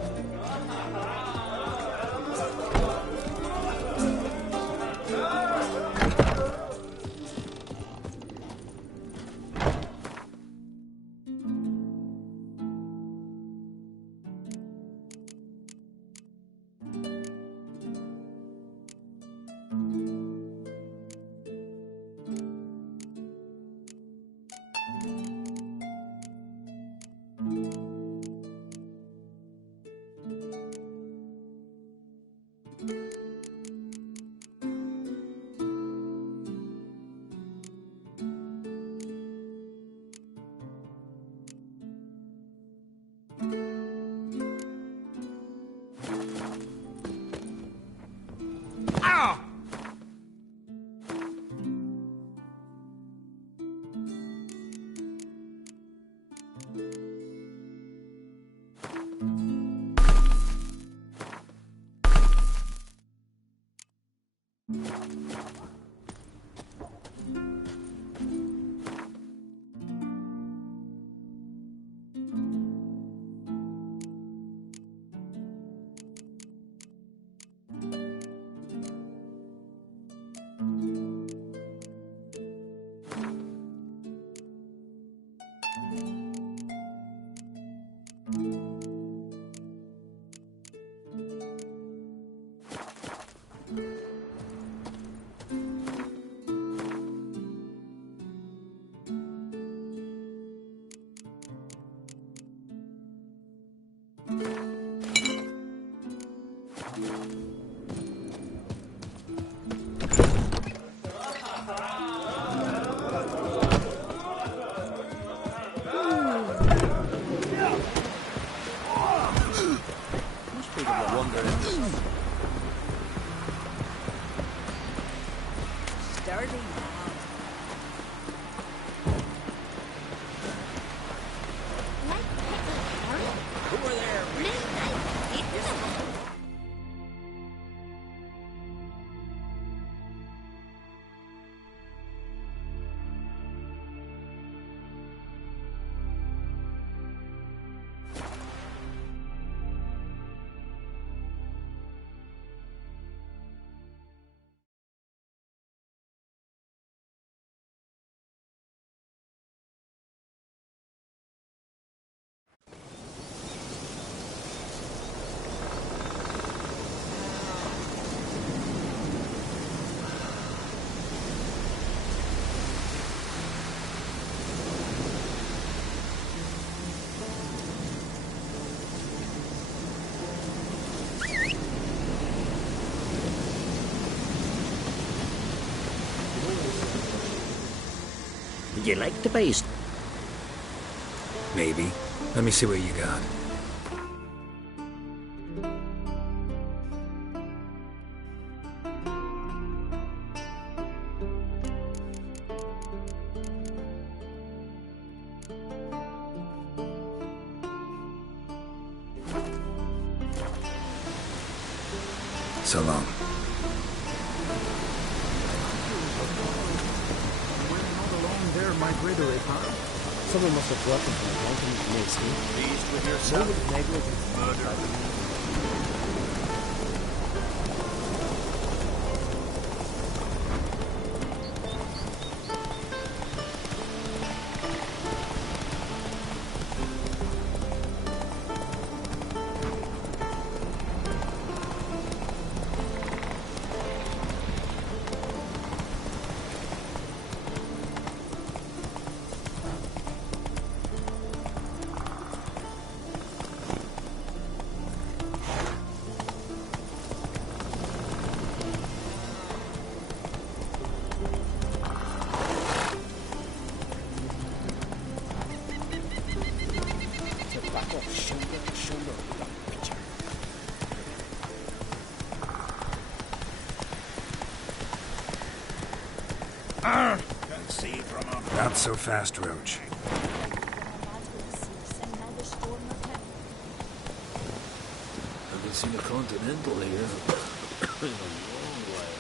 You like the beast? Maybe. Let me see what you got. So long. There, migratory power. Someone must have brought them from the mountain to make steam. Pleased with yourself? Negligence. Murder. shall know you, Witcher. Can see from up. Not so fast, Roach. Haven't seen a Continental here in a long while.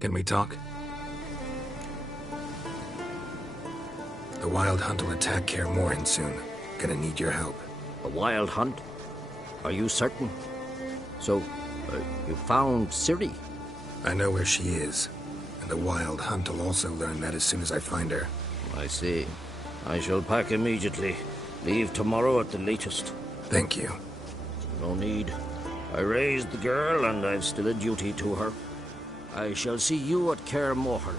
Can we talk? The Wild Hunt will attack Kaer Morhen soon. Gonna need your help. A wild hunt? Are you certain? So, you found Ciri? I know where she is. And the Wild Hunt will also learn that as soon as I find her. I see. I shall pack immediately. Leave tomorrow at the latest. Thank you. No need. I raised the girl, and I've still a duty to her. I shall see you at Kaer Morhen.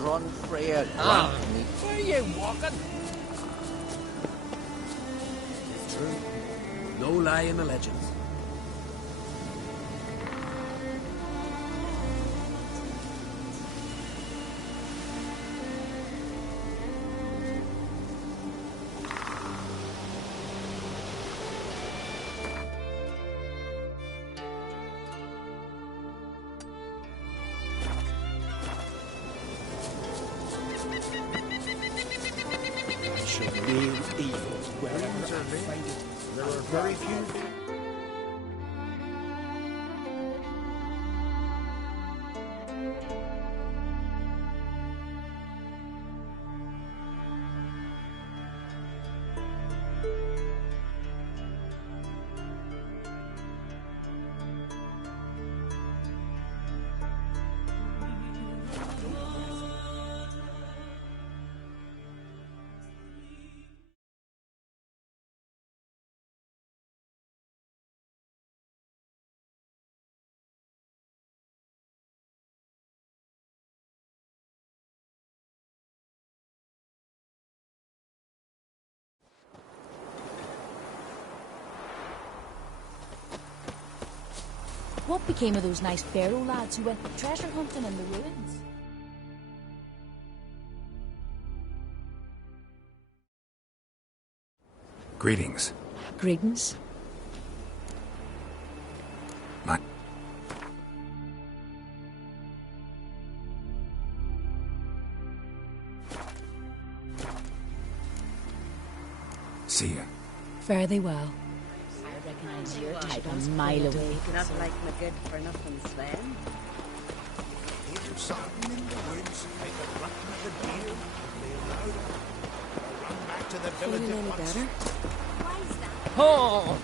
Run, Freya. Where are you walking? It's true. No lie in the legends. There are very few. What became of those nice Pharaoh lads who went treasure hunting in the ruins? Greetings. Greetings. See ya. Fare thee well. I recognize your type a mile away. Not like my good for nothing Sven. Hear something in the woods, like the rutting of a deer. They louder. Run back to the village Feeling at any once. better? Why is that? Oh!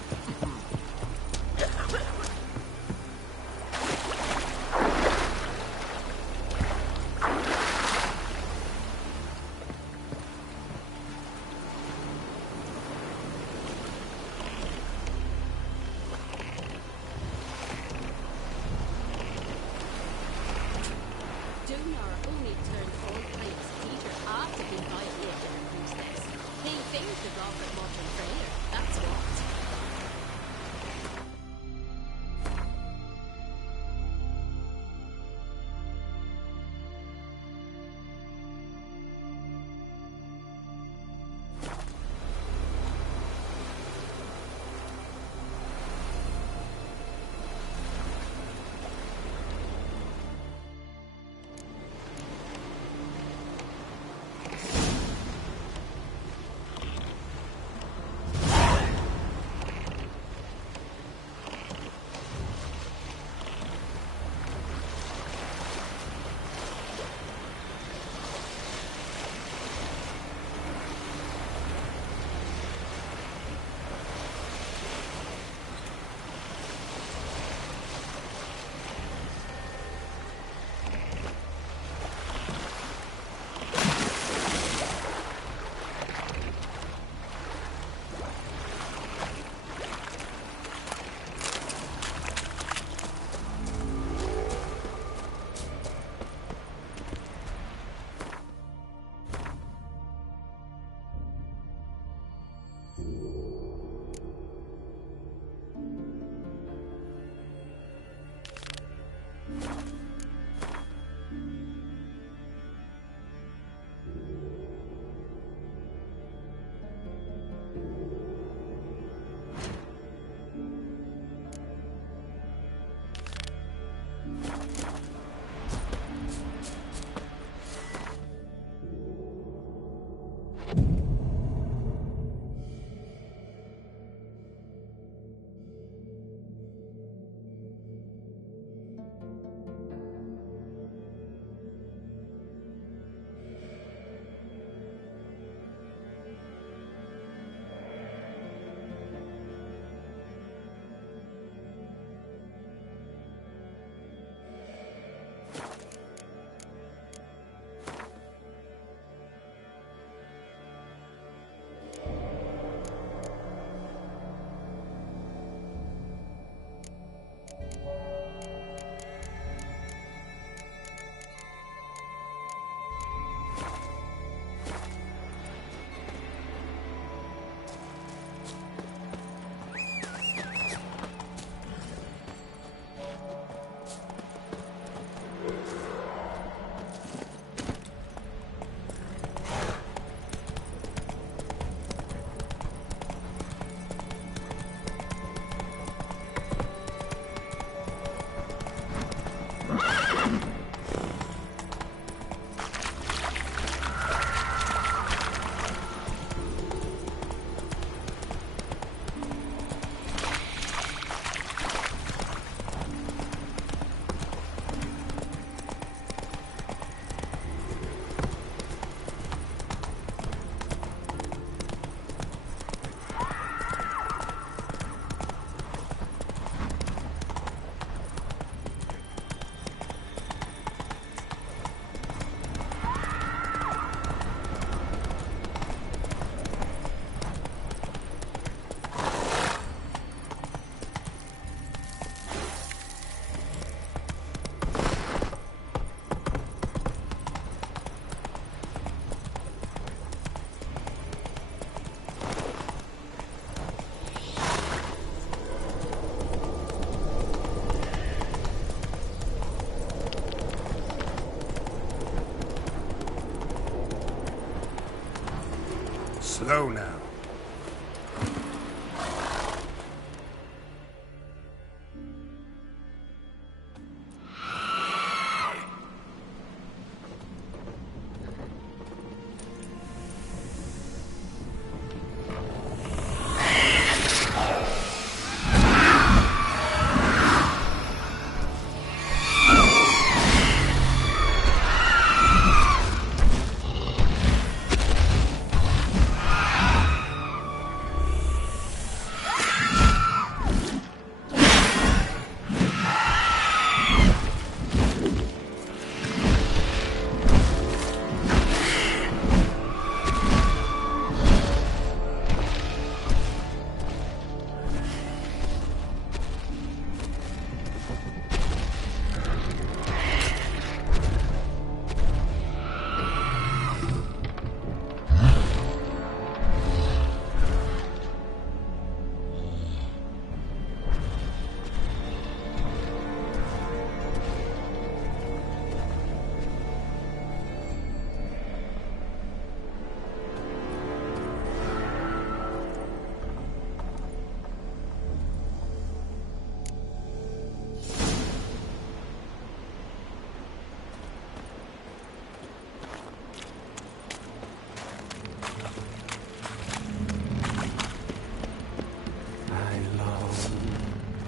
Slow now.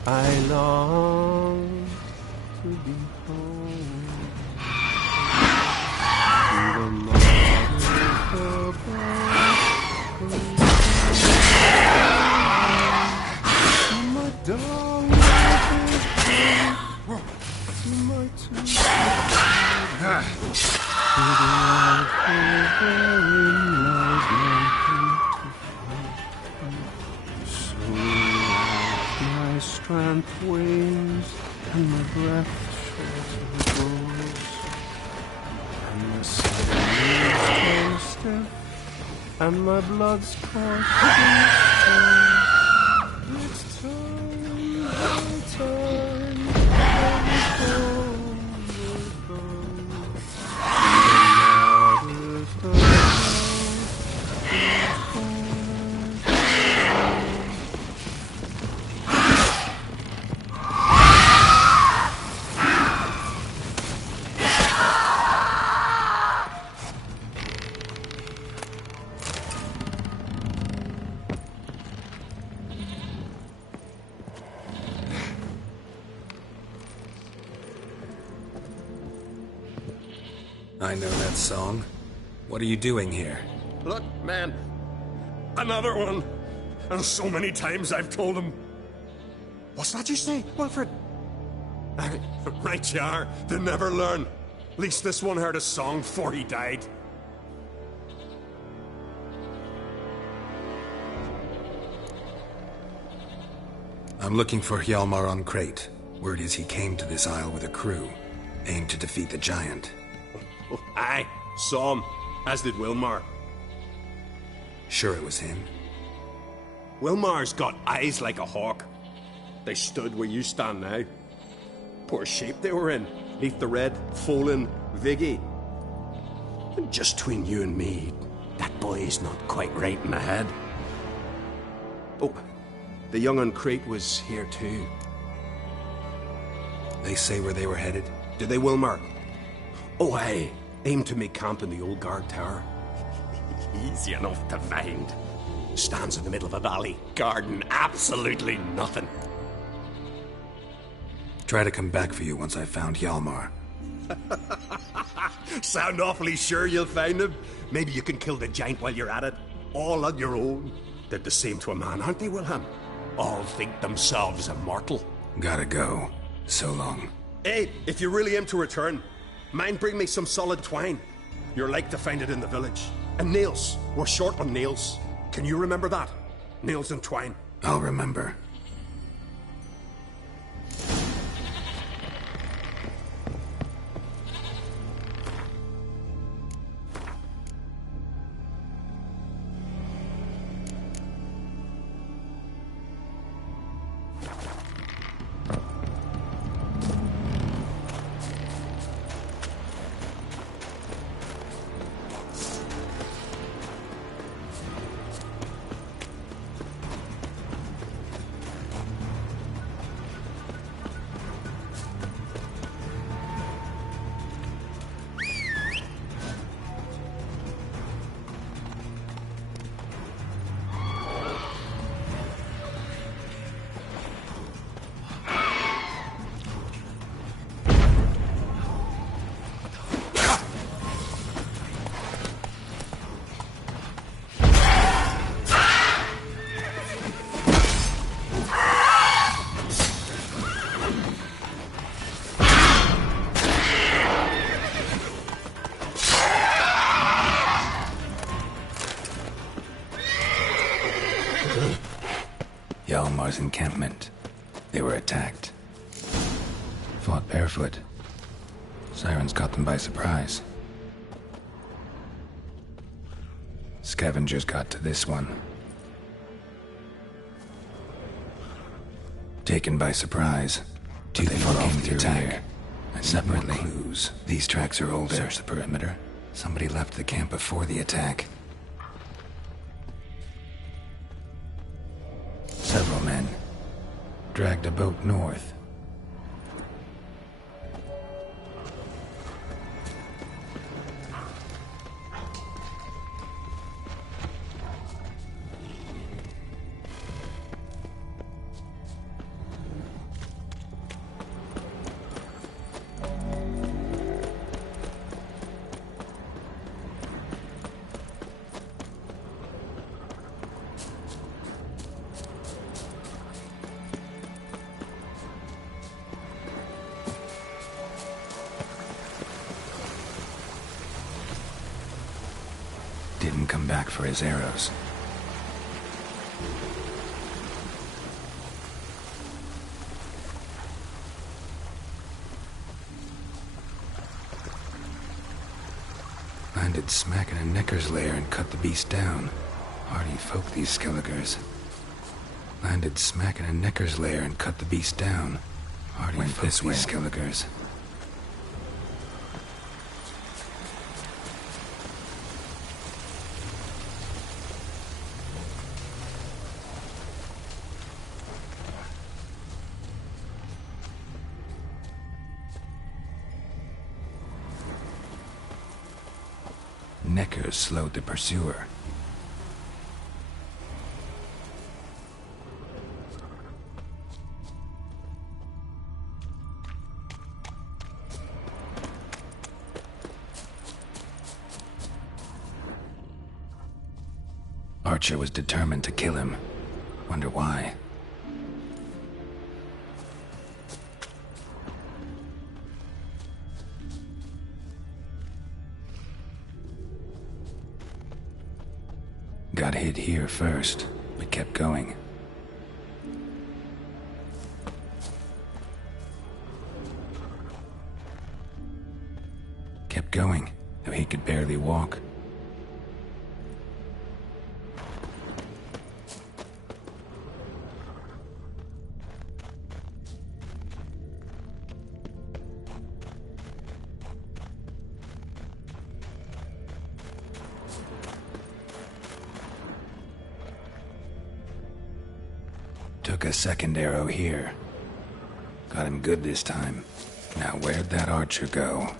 I long to be home to the mother my darling, to my strength wanes and my breath short goes and the sun is stiff and my blood's coursing. It's time, I know that song. What are you doing here? Look, man. Another one. And so many times I've told him. What's that you say, Wilfred? Right you are. They never learn. At least this one heard a song before he died. I'm looking for Hjalmar on Crate. Word is he came to this isle with a crew, aimed to defeat the giant. Oh, aye, saw him, as did Wilmar. Sure it was him? Wilmar's got eyes like a hawk. They stood where you stand now. Poor shape they were in, neath the red, Folin, Viggy. And just between you and me, that boy's not quite right in the head. Oh, the young on Crate was here too. They say where they were headed? Did they, Wilmar? Oh, aye. Aimed to make camp in the old guard tower. Easy enough to find. Stands in the middle of a valley, guarding absolutely nothing. Try to come back for you once I've found Hjalmar. Sound awfully sure you'll find him. Maybe you can kill the giant while you're at it. All on your own. They're the same to a man, aren't they, Wilhelm? All think themselves immortal. Gotta go. So long. Hey, if you really aim to return, mind bring me some solid twine. You're like to find it in the village. And nails. We're short on nails. Can you remember that? Nails and twine. I'll remember. Wilmar's encampment. They were attacked. Fought barefoot. Sirens caught them by surprise. Scavengers got to this one. Taken by surprise. Two people came through attack. And separately, clues. These tracks are older. Search the perimeter. Somebody left the camp before the attack. Several men dragged a boat north. Didn't come back for his arrows. Landed smack in a necker's lair and cut the beast down. Hardy folk, these Skelligers. Landed smack in a necker's lair and cut the beast down. Hardy folk, this way, Skelligers. Neckers slowed the pursuer. Archer was determined to kill him. Wonder why. Got hit here first, but kept going. Kept going, though he could barely walk. Took a second arrow here. Got him good this time. Now where'd that archer go?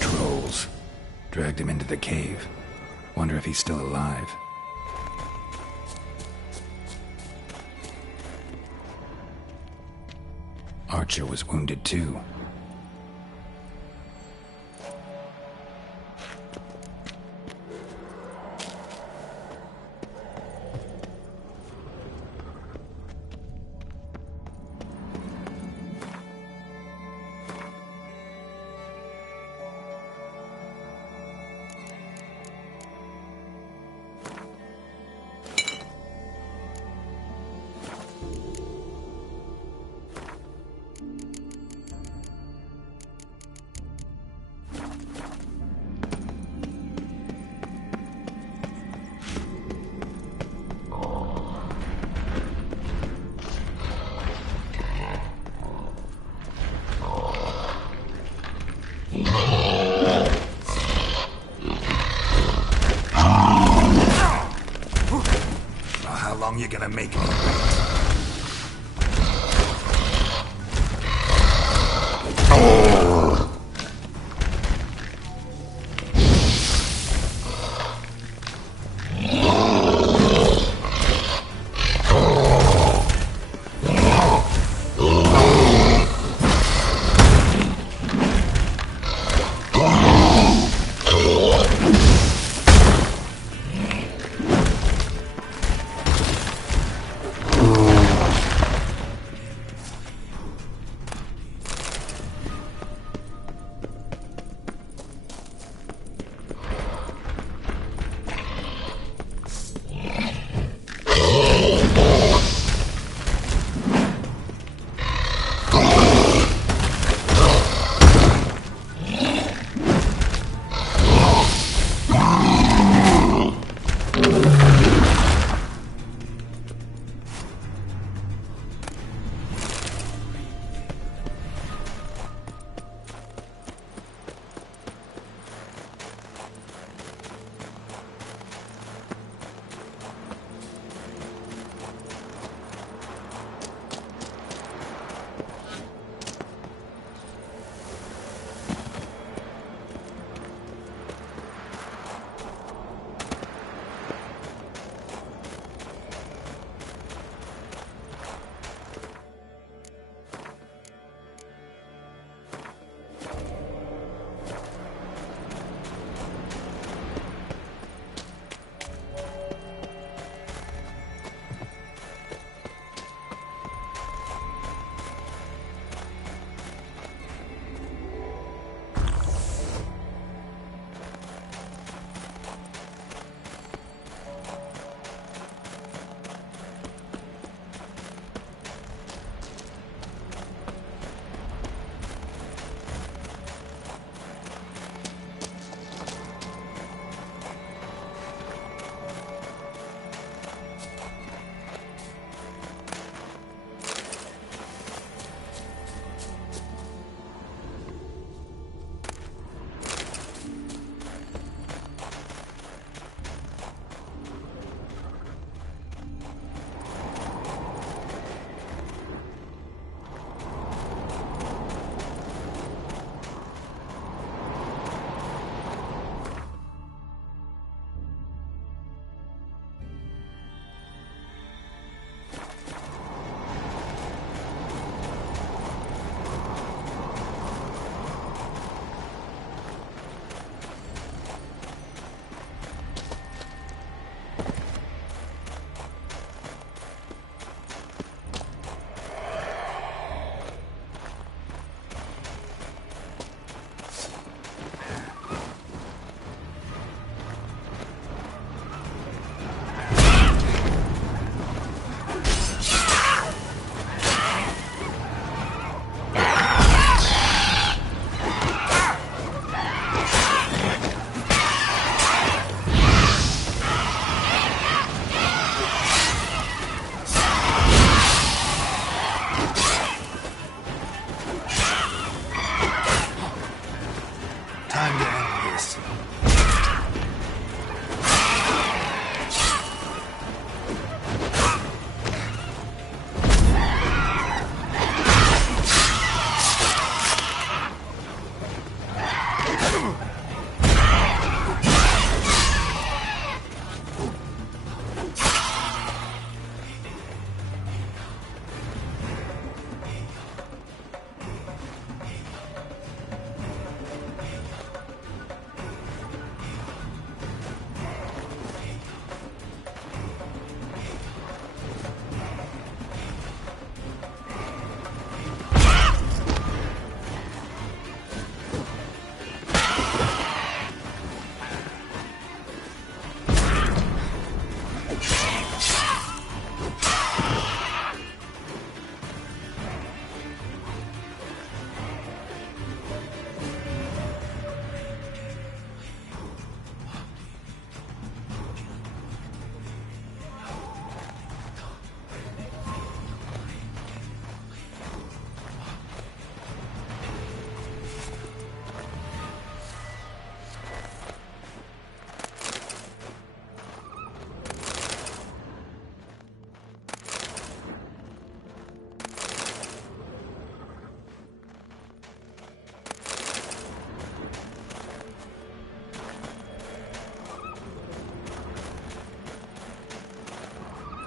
Trolls. Dragged him into the cave. Wonder if he's still alive. Archer was wounded too. How long you gonna make me wait?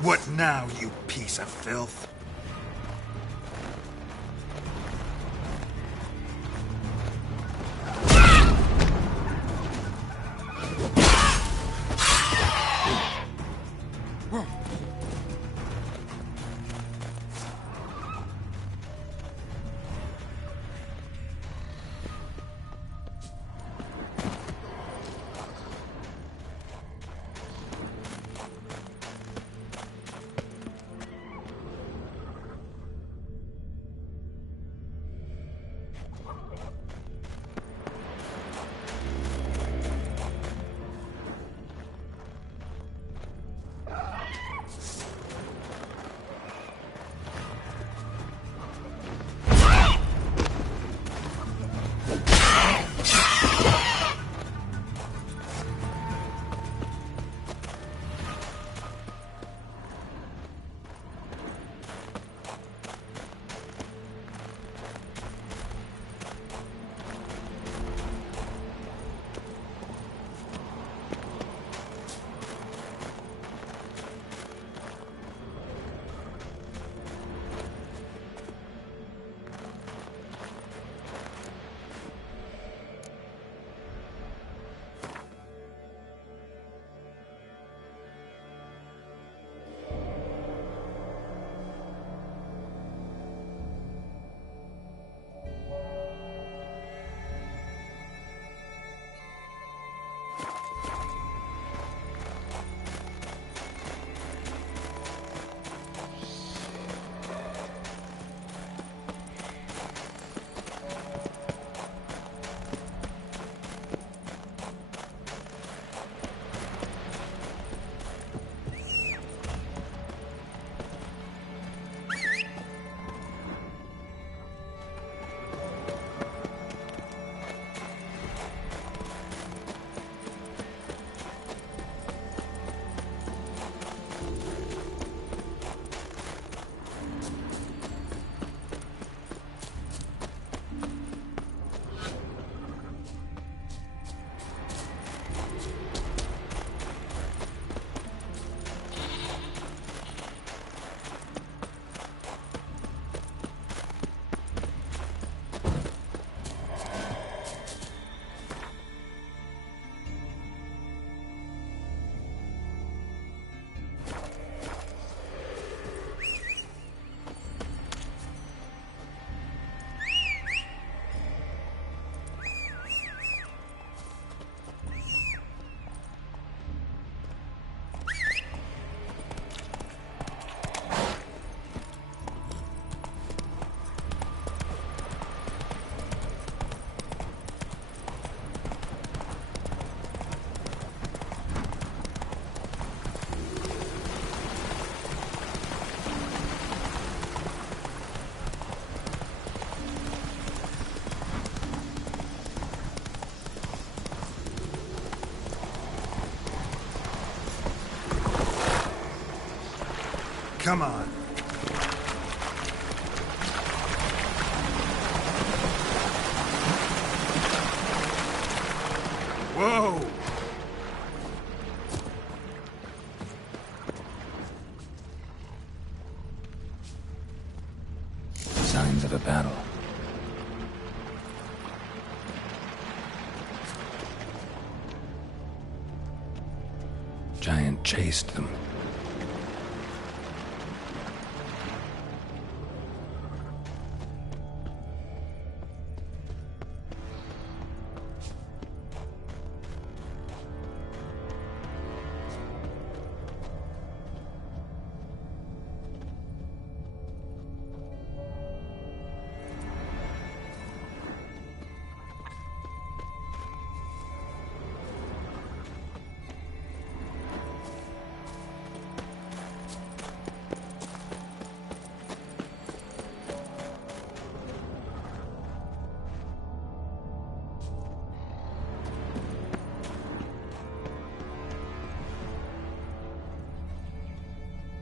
What now, you piece of filth? Come on. Whoa! Signs of a battle. Giant chased them.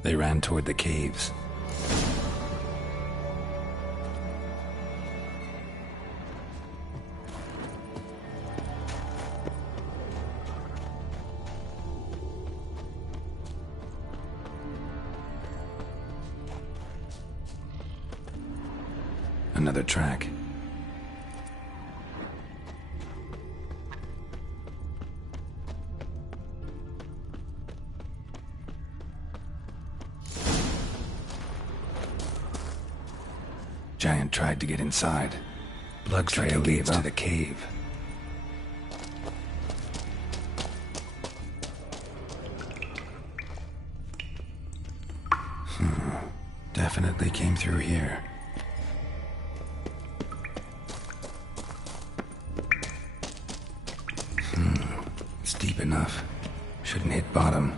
They ran toward the caves. Another track. Giant tried to get inside. Blood trail leads to the cave. Definitely came through here. It's deep enough. Shouldn't hit bottom.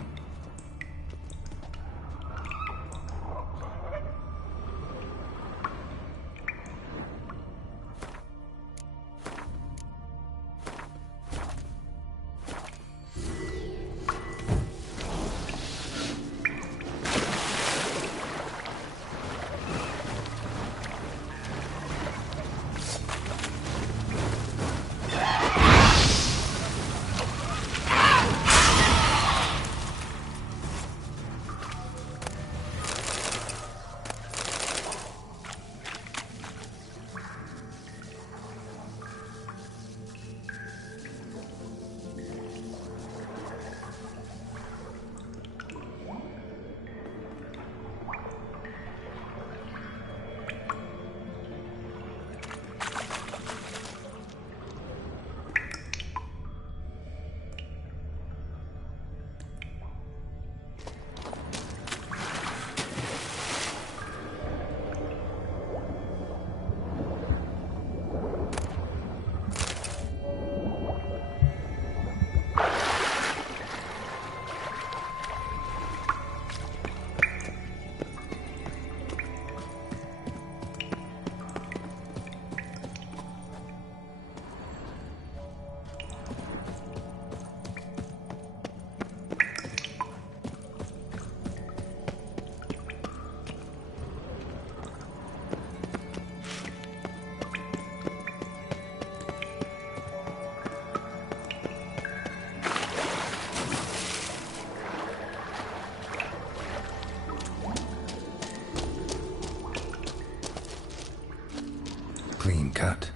Clean cut.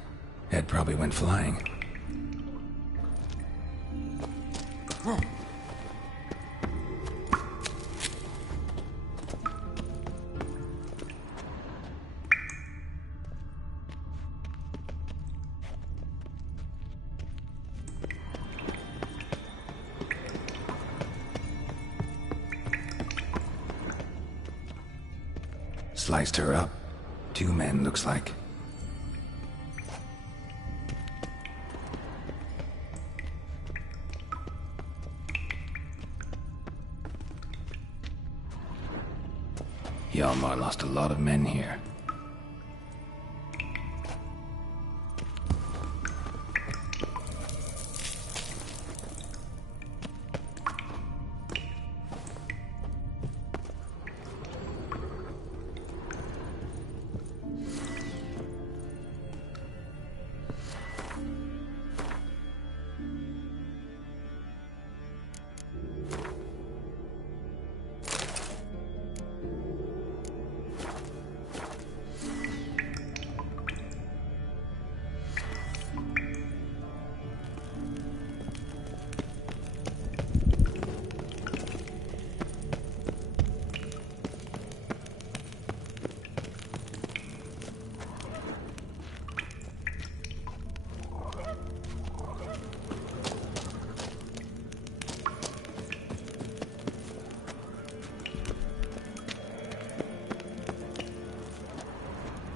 Head probably went flying. Sliced her up. 2 men, looks like. Hjalmar lost a lot of men here.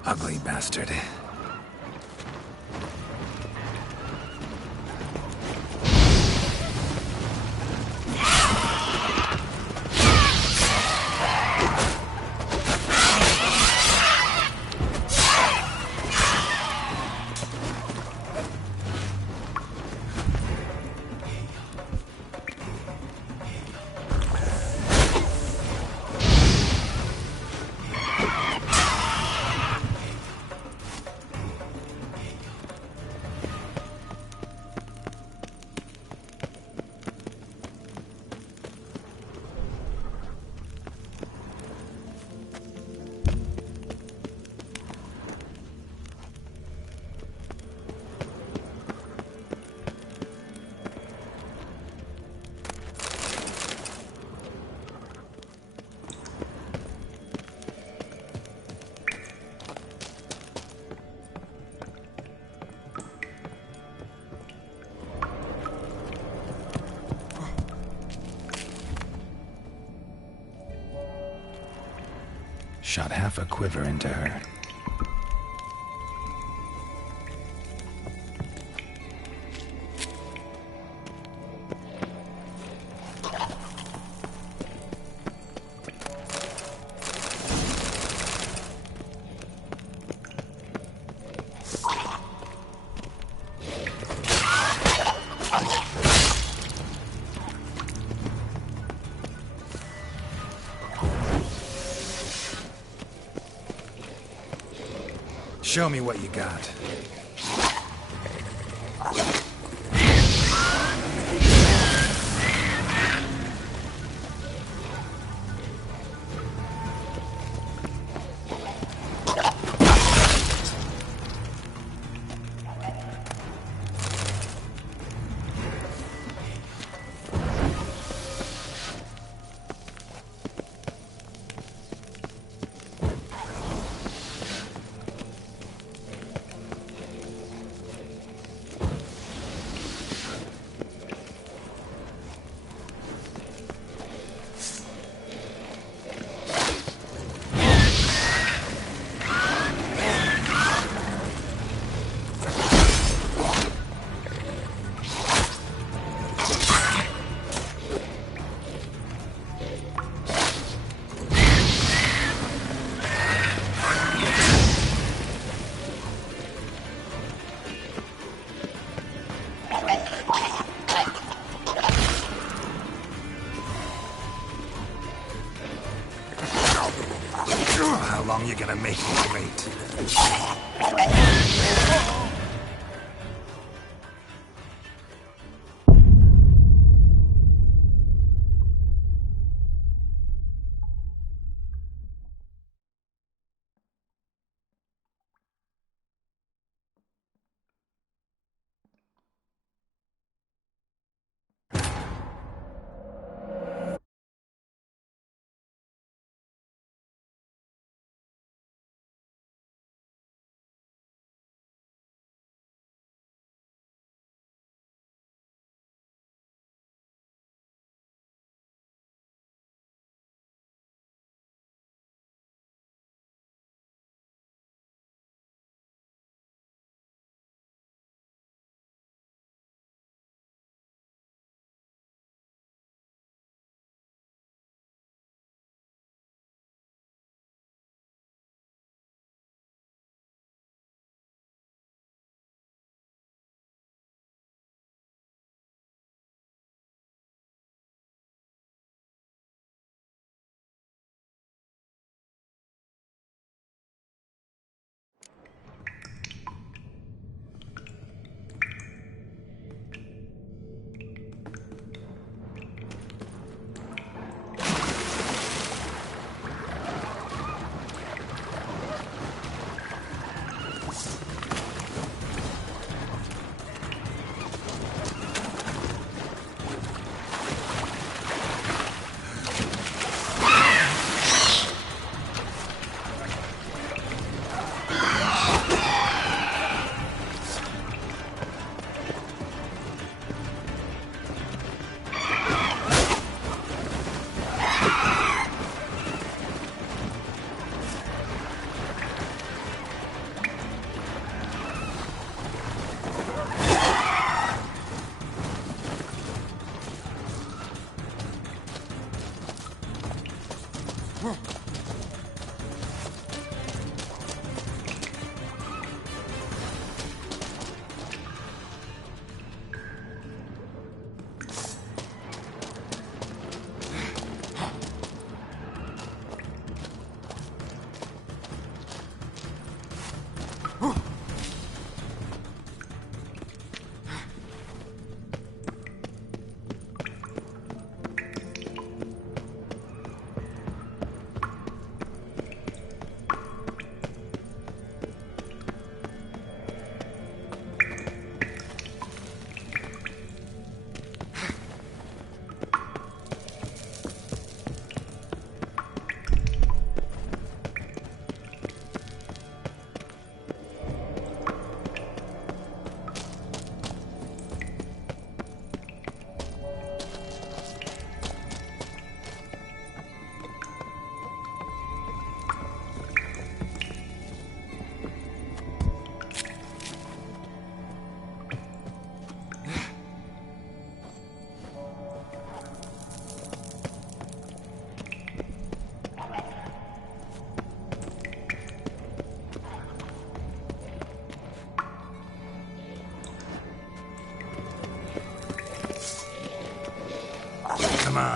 Ugly bastard. Shot half a quiver into her. Show me what you got. How long you gonna make me wait?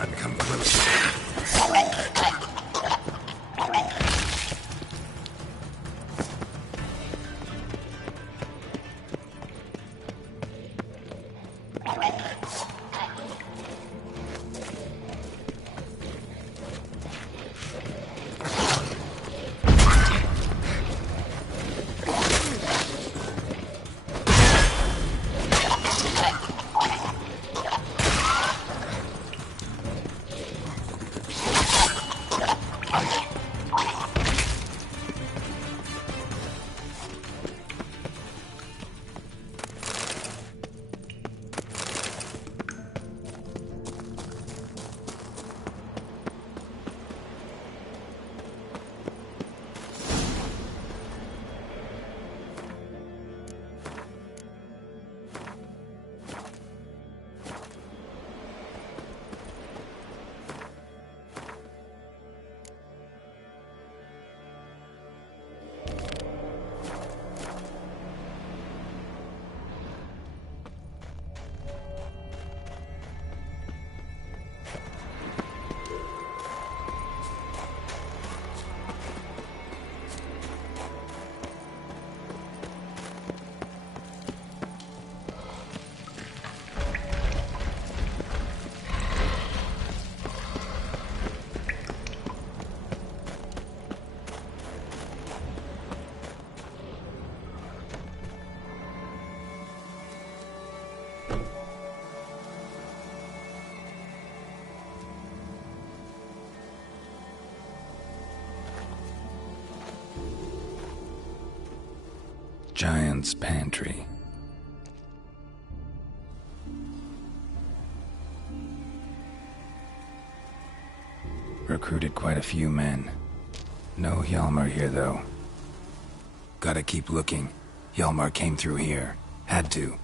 God, come closer. Giant's Pantry. Recruited quite a few men. No Hjalmar here, though. Gotta keep looking. Hjalmar came through here. Had to.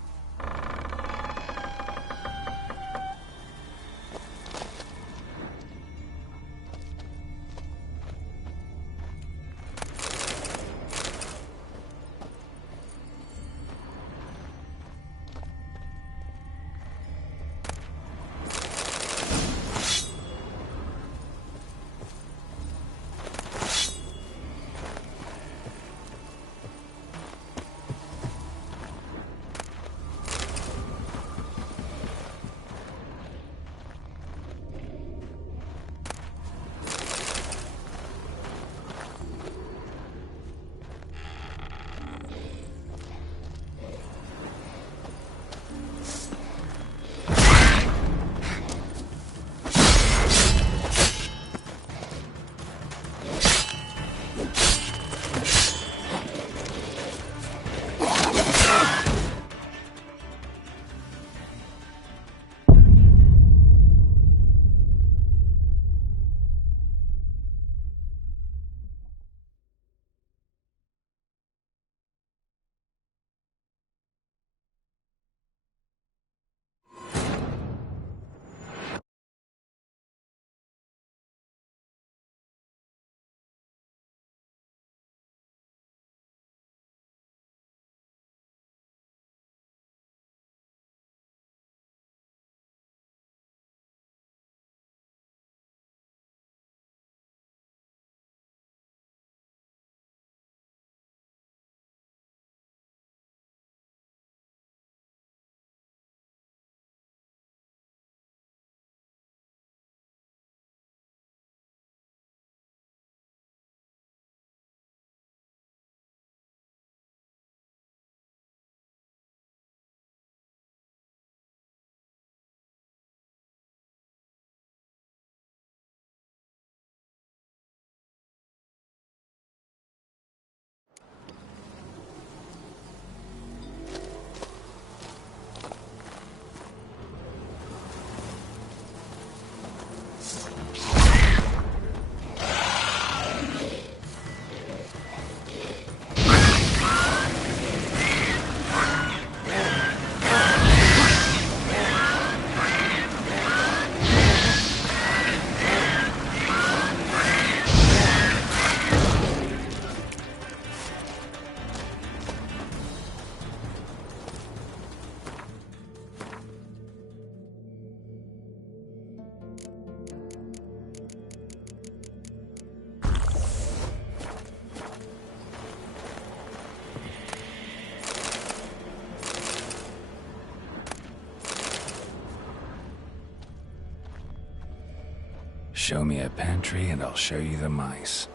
Show me a pantry and I'll show you the mice.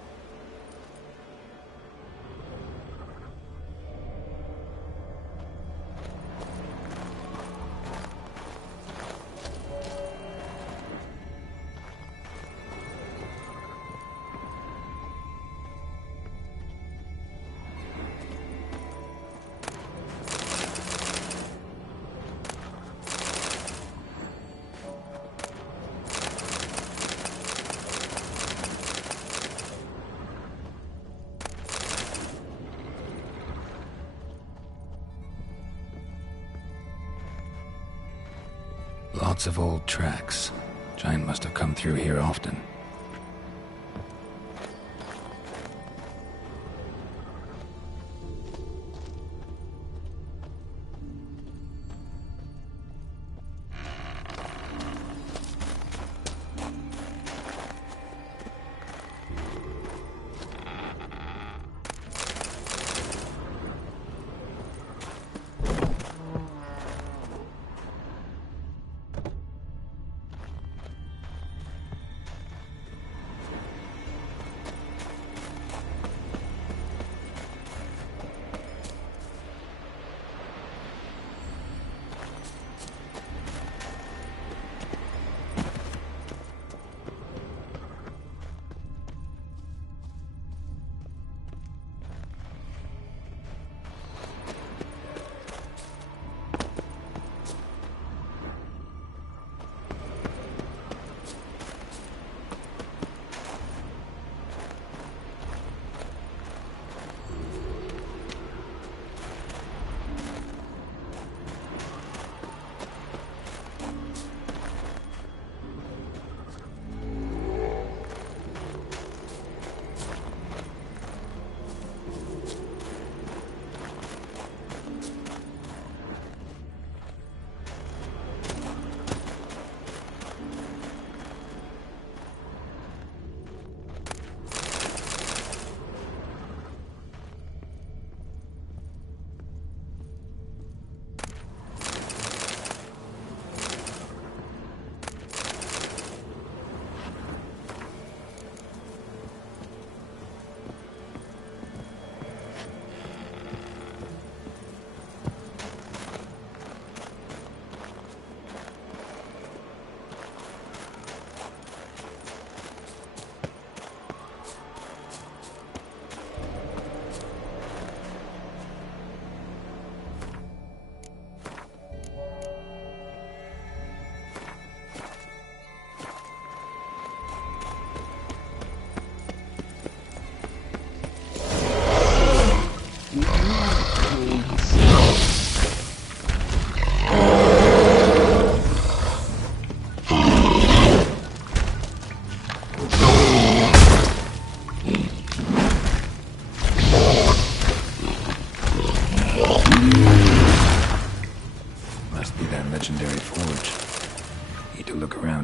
Lots of old tracks. Giant must have come through here often.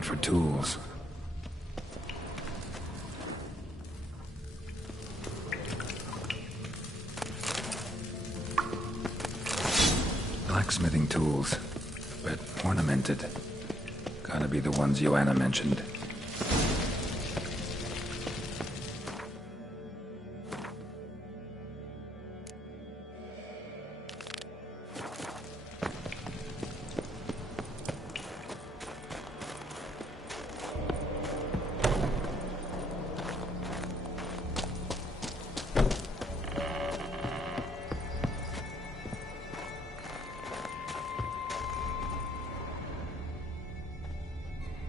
For tools. Blacksmithing tools, but ornamented. Gotta be the ones Joanna mentioned.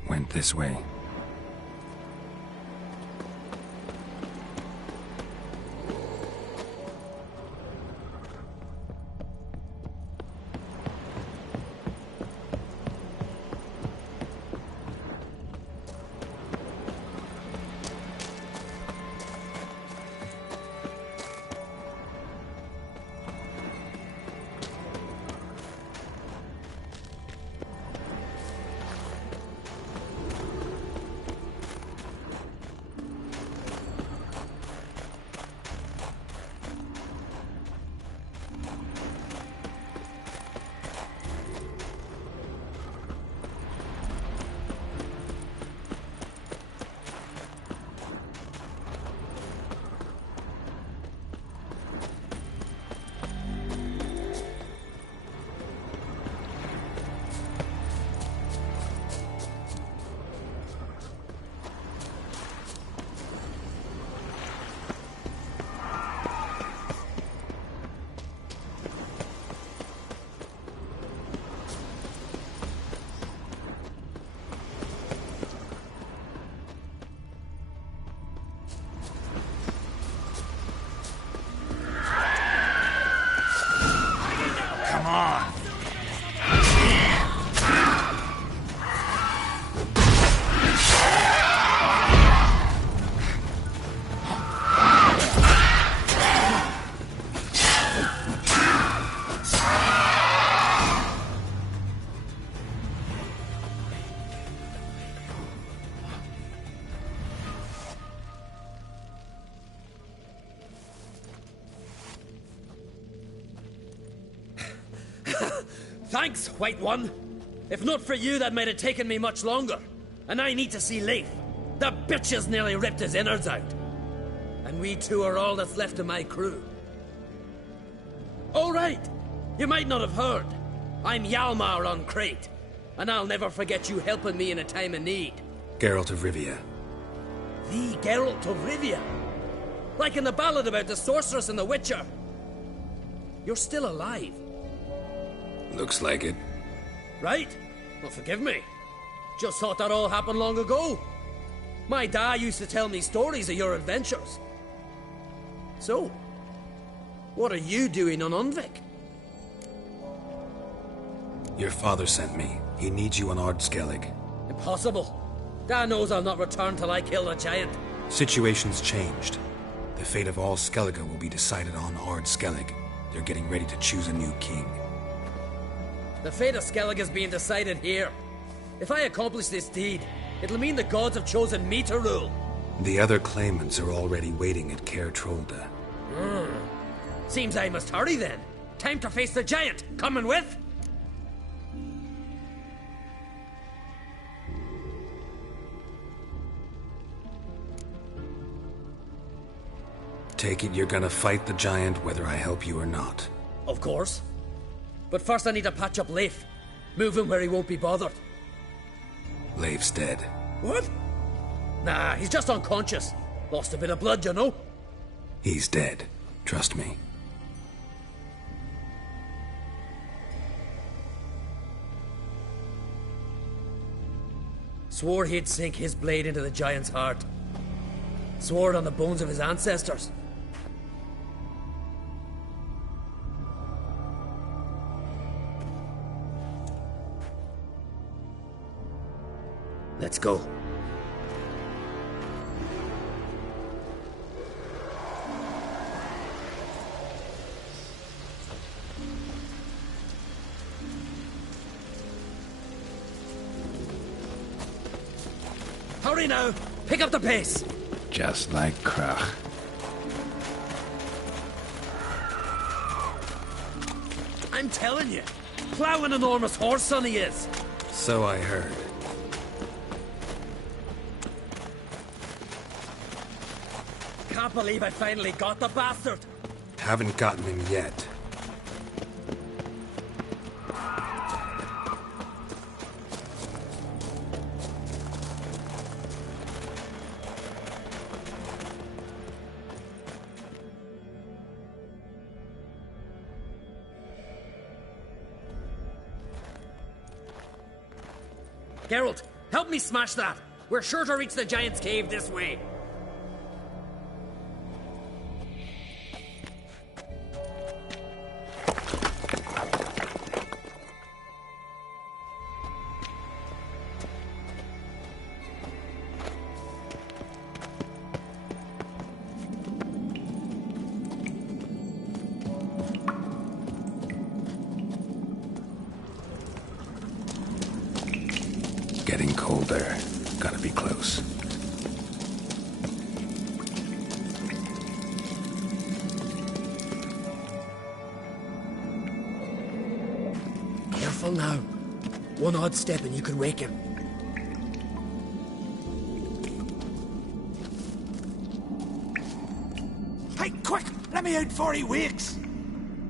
Went this way. Thanks, White One. If not for you, that might have taken me much longer. And I need to see Leif. The bitch has nearly ripped his innards out. And we two are all that's left of my crew. All right. You might not have heard. I'm Hjalmar on Crete. And I'll never forget you helping me in a time of need. Geralt of Rivia. The Geralt of Rivia? Like in the ballad about the sorceress and the Witcher. You're still alive. Looks like it. Right? Well, forgive me. Just thought that all happened long ago. My dad used to tell me stories of your adventures. So, what are you doing on Unvik? Your father sent me. He needs you on Ardskellig. Impossible. Dad knows I'll not return till I kill the giant. Situation's changed. The fate of all Skellige will be decided on Ardskellig. They're getting ready to choose a new king. The fate of Skellige is being decided here. If I accomplish this deed, it'll mean the gods have chosen me to rule. The other claimants are already waiting at Caer Trolda. Seems I must hurry then. Time to face the giant. Coming with? Take it you're gonna fight the giant whether I help you or not. Of course. But first I need to patch up Leif. Move him where he won't be bothered. Leif's dead. What? Nah, he's just unconscious. Lost a bit of blood, you know? He's dead. Trust me. Swore he'd sink his blade into the giant's heart. Swore it on the bones of his ancestors. Let's go. Hurry now! Pick up the pace! Just like Krach. I'm telling you, plow an enormous horse son he is. So I heard. Can't believe I finally got the bastard. Haven't gotten him yet. Geralt, help me smash that. We're sure to reach the giant's cave this way. Getting colder. Gotta be close. Careful now. One odd step and you could wake him. Hey, quick! Let me out before he wakes!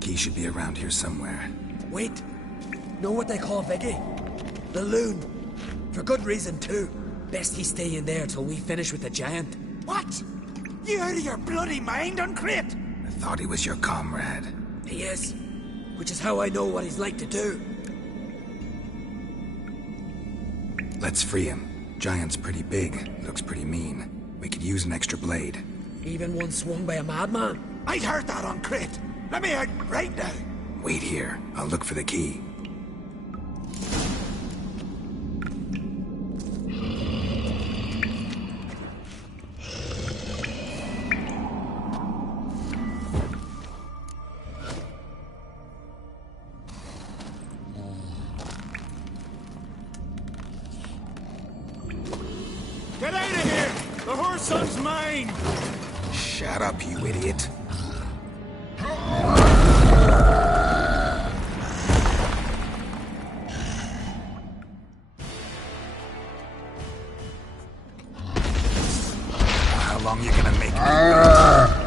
Key should be around here somewhere. Wait. Know what they call Viggy? The loon. For good reason, too. Best he stay in there till we finish with the giant. What? You out of your bloody mind on Crete? I thought he was your comrade. He is. Which is how I know what he's like to do. Let's free him. Giant's pretty big. Looks pretty mean. We could use an extra blade. Even one swung by a madman. I'd heard that on Crete. Let me out right now. Wait here. I'll look for the key. Get out of here! The horse son's mine! Shut up, you idiot. long you gonna make me?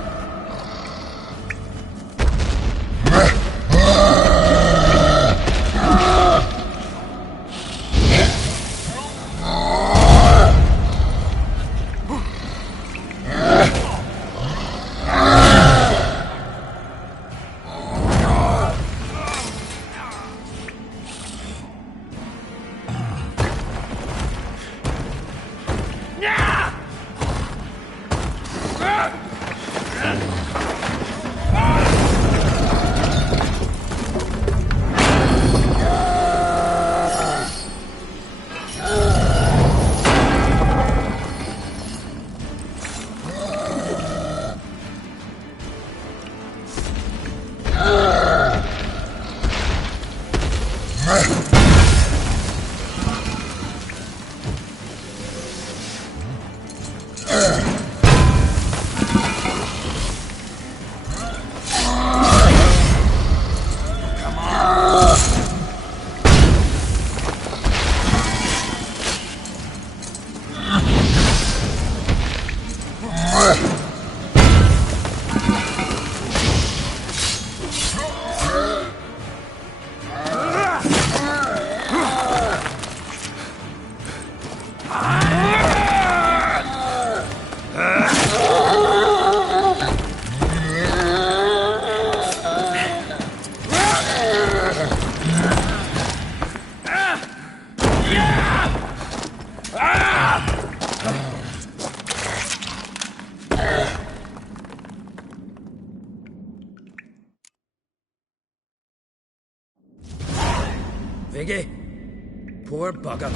Viggy? Poor bugger.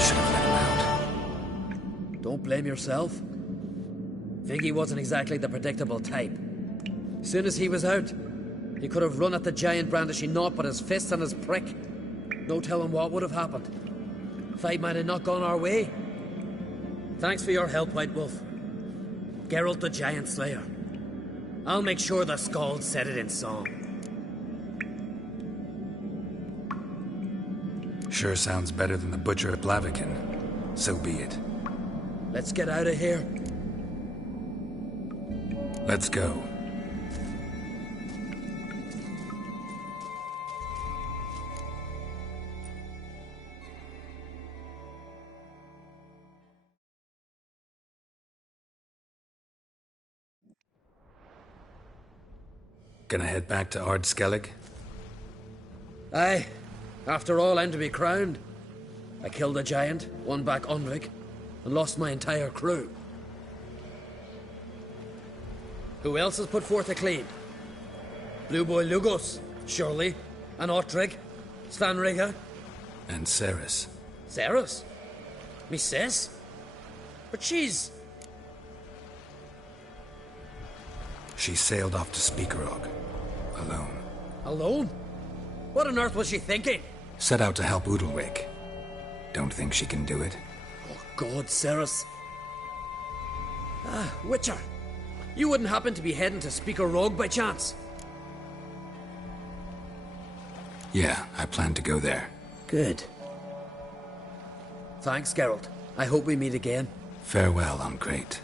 Should have let him out. Don't blame yourself. Viggy wasn't exactly the predictable type. Soon as he was out, he could have run at the giant brandishing naught but his fists and his prick. No telling what would have happened. Fight might have not gone our way. Thanks for your help, White Wolf. Geralt the Giant Slayer. I'll make sure the Skalds said it in song. Sure sounds better than the Butcher at Blaviken. So be it. Let's get out of here. Let's go. Gonna head back to Ard Skellig? Aye. After all, I'm to be crowned. I killed a giant, won back Unrig, and lost my entire crew. Who else has put forth a claim? Blue Boy Lugos, surely, and Ottrig, Slanriga. And Ceres. Ceres? Me sis? But she's... She sailed off to Speakerog. Alone. Alone? What on earth was she thinking? Set out to help Udalric. Don't think she can do it? Oh, God, Ceres. Ah, Witcher. You wouldn't happen to be heading to Speaker Rogue by chance? Yeah, I plan to go there. Good. Thanks, Geralt. I hope we meet again. Farewell, Uncrate.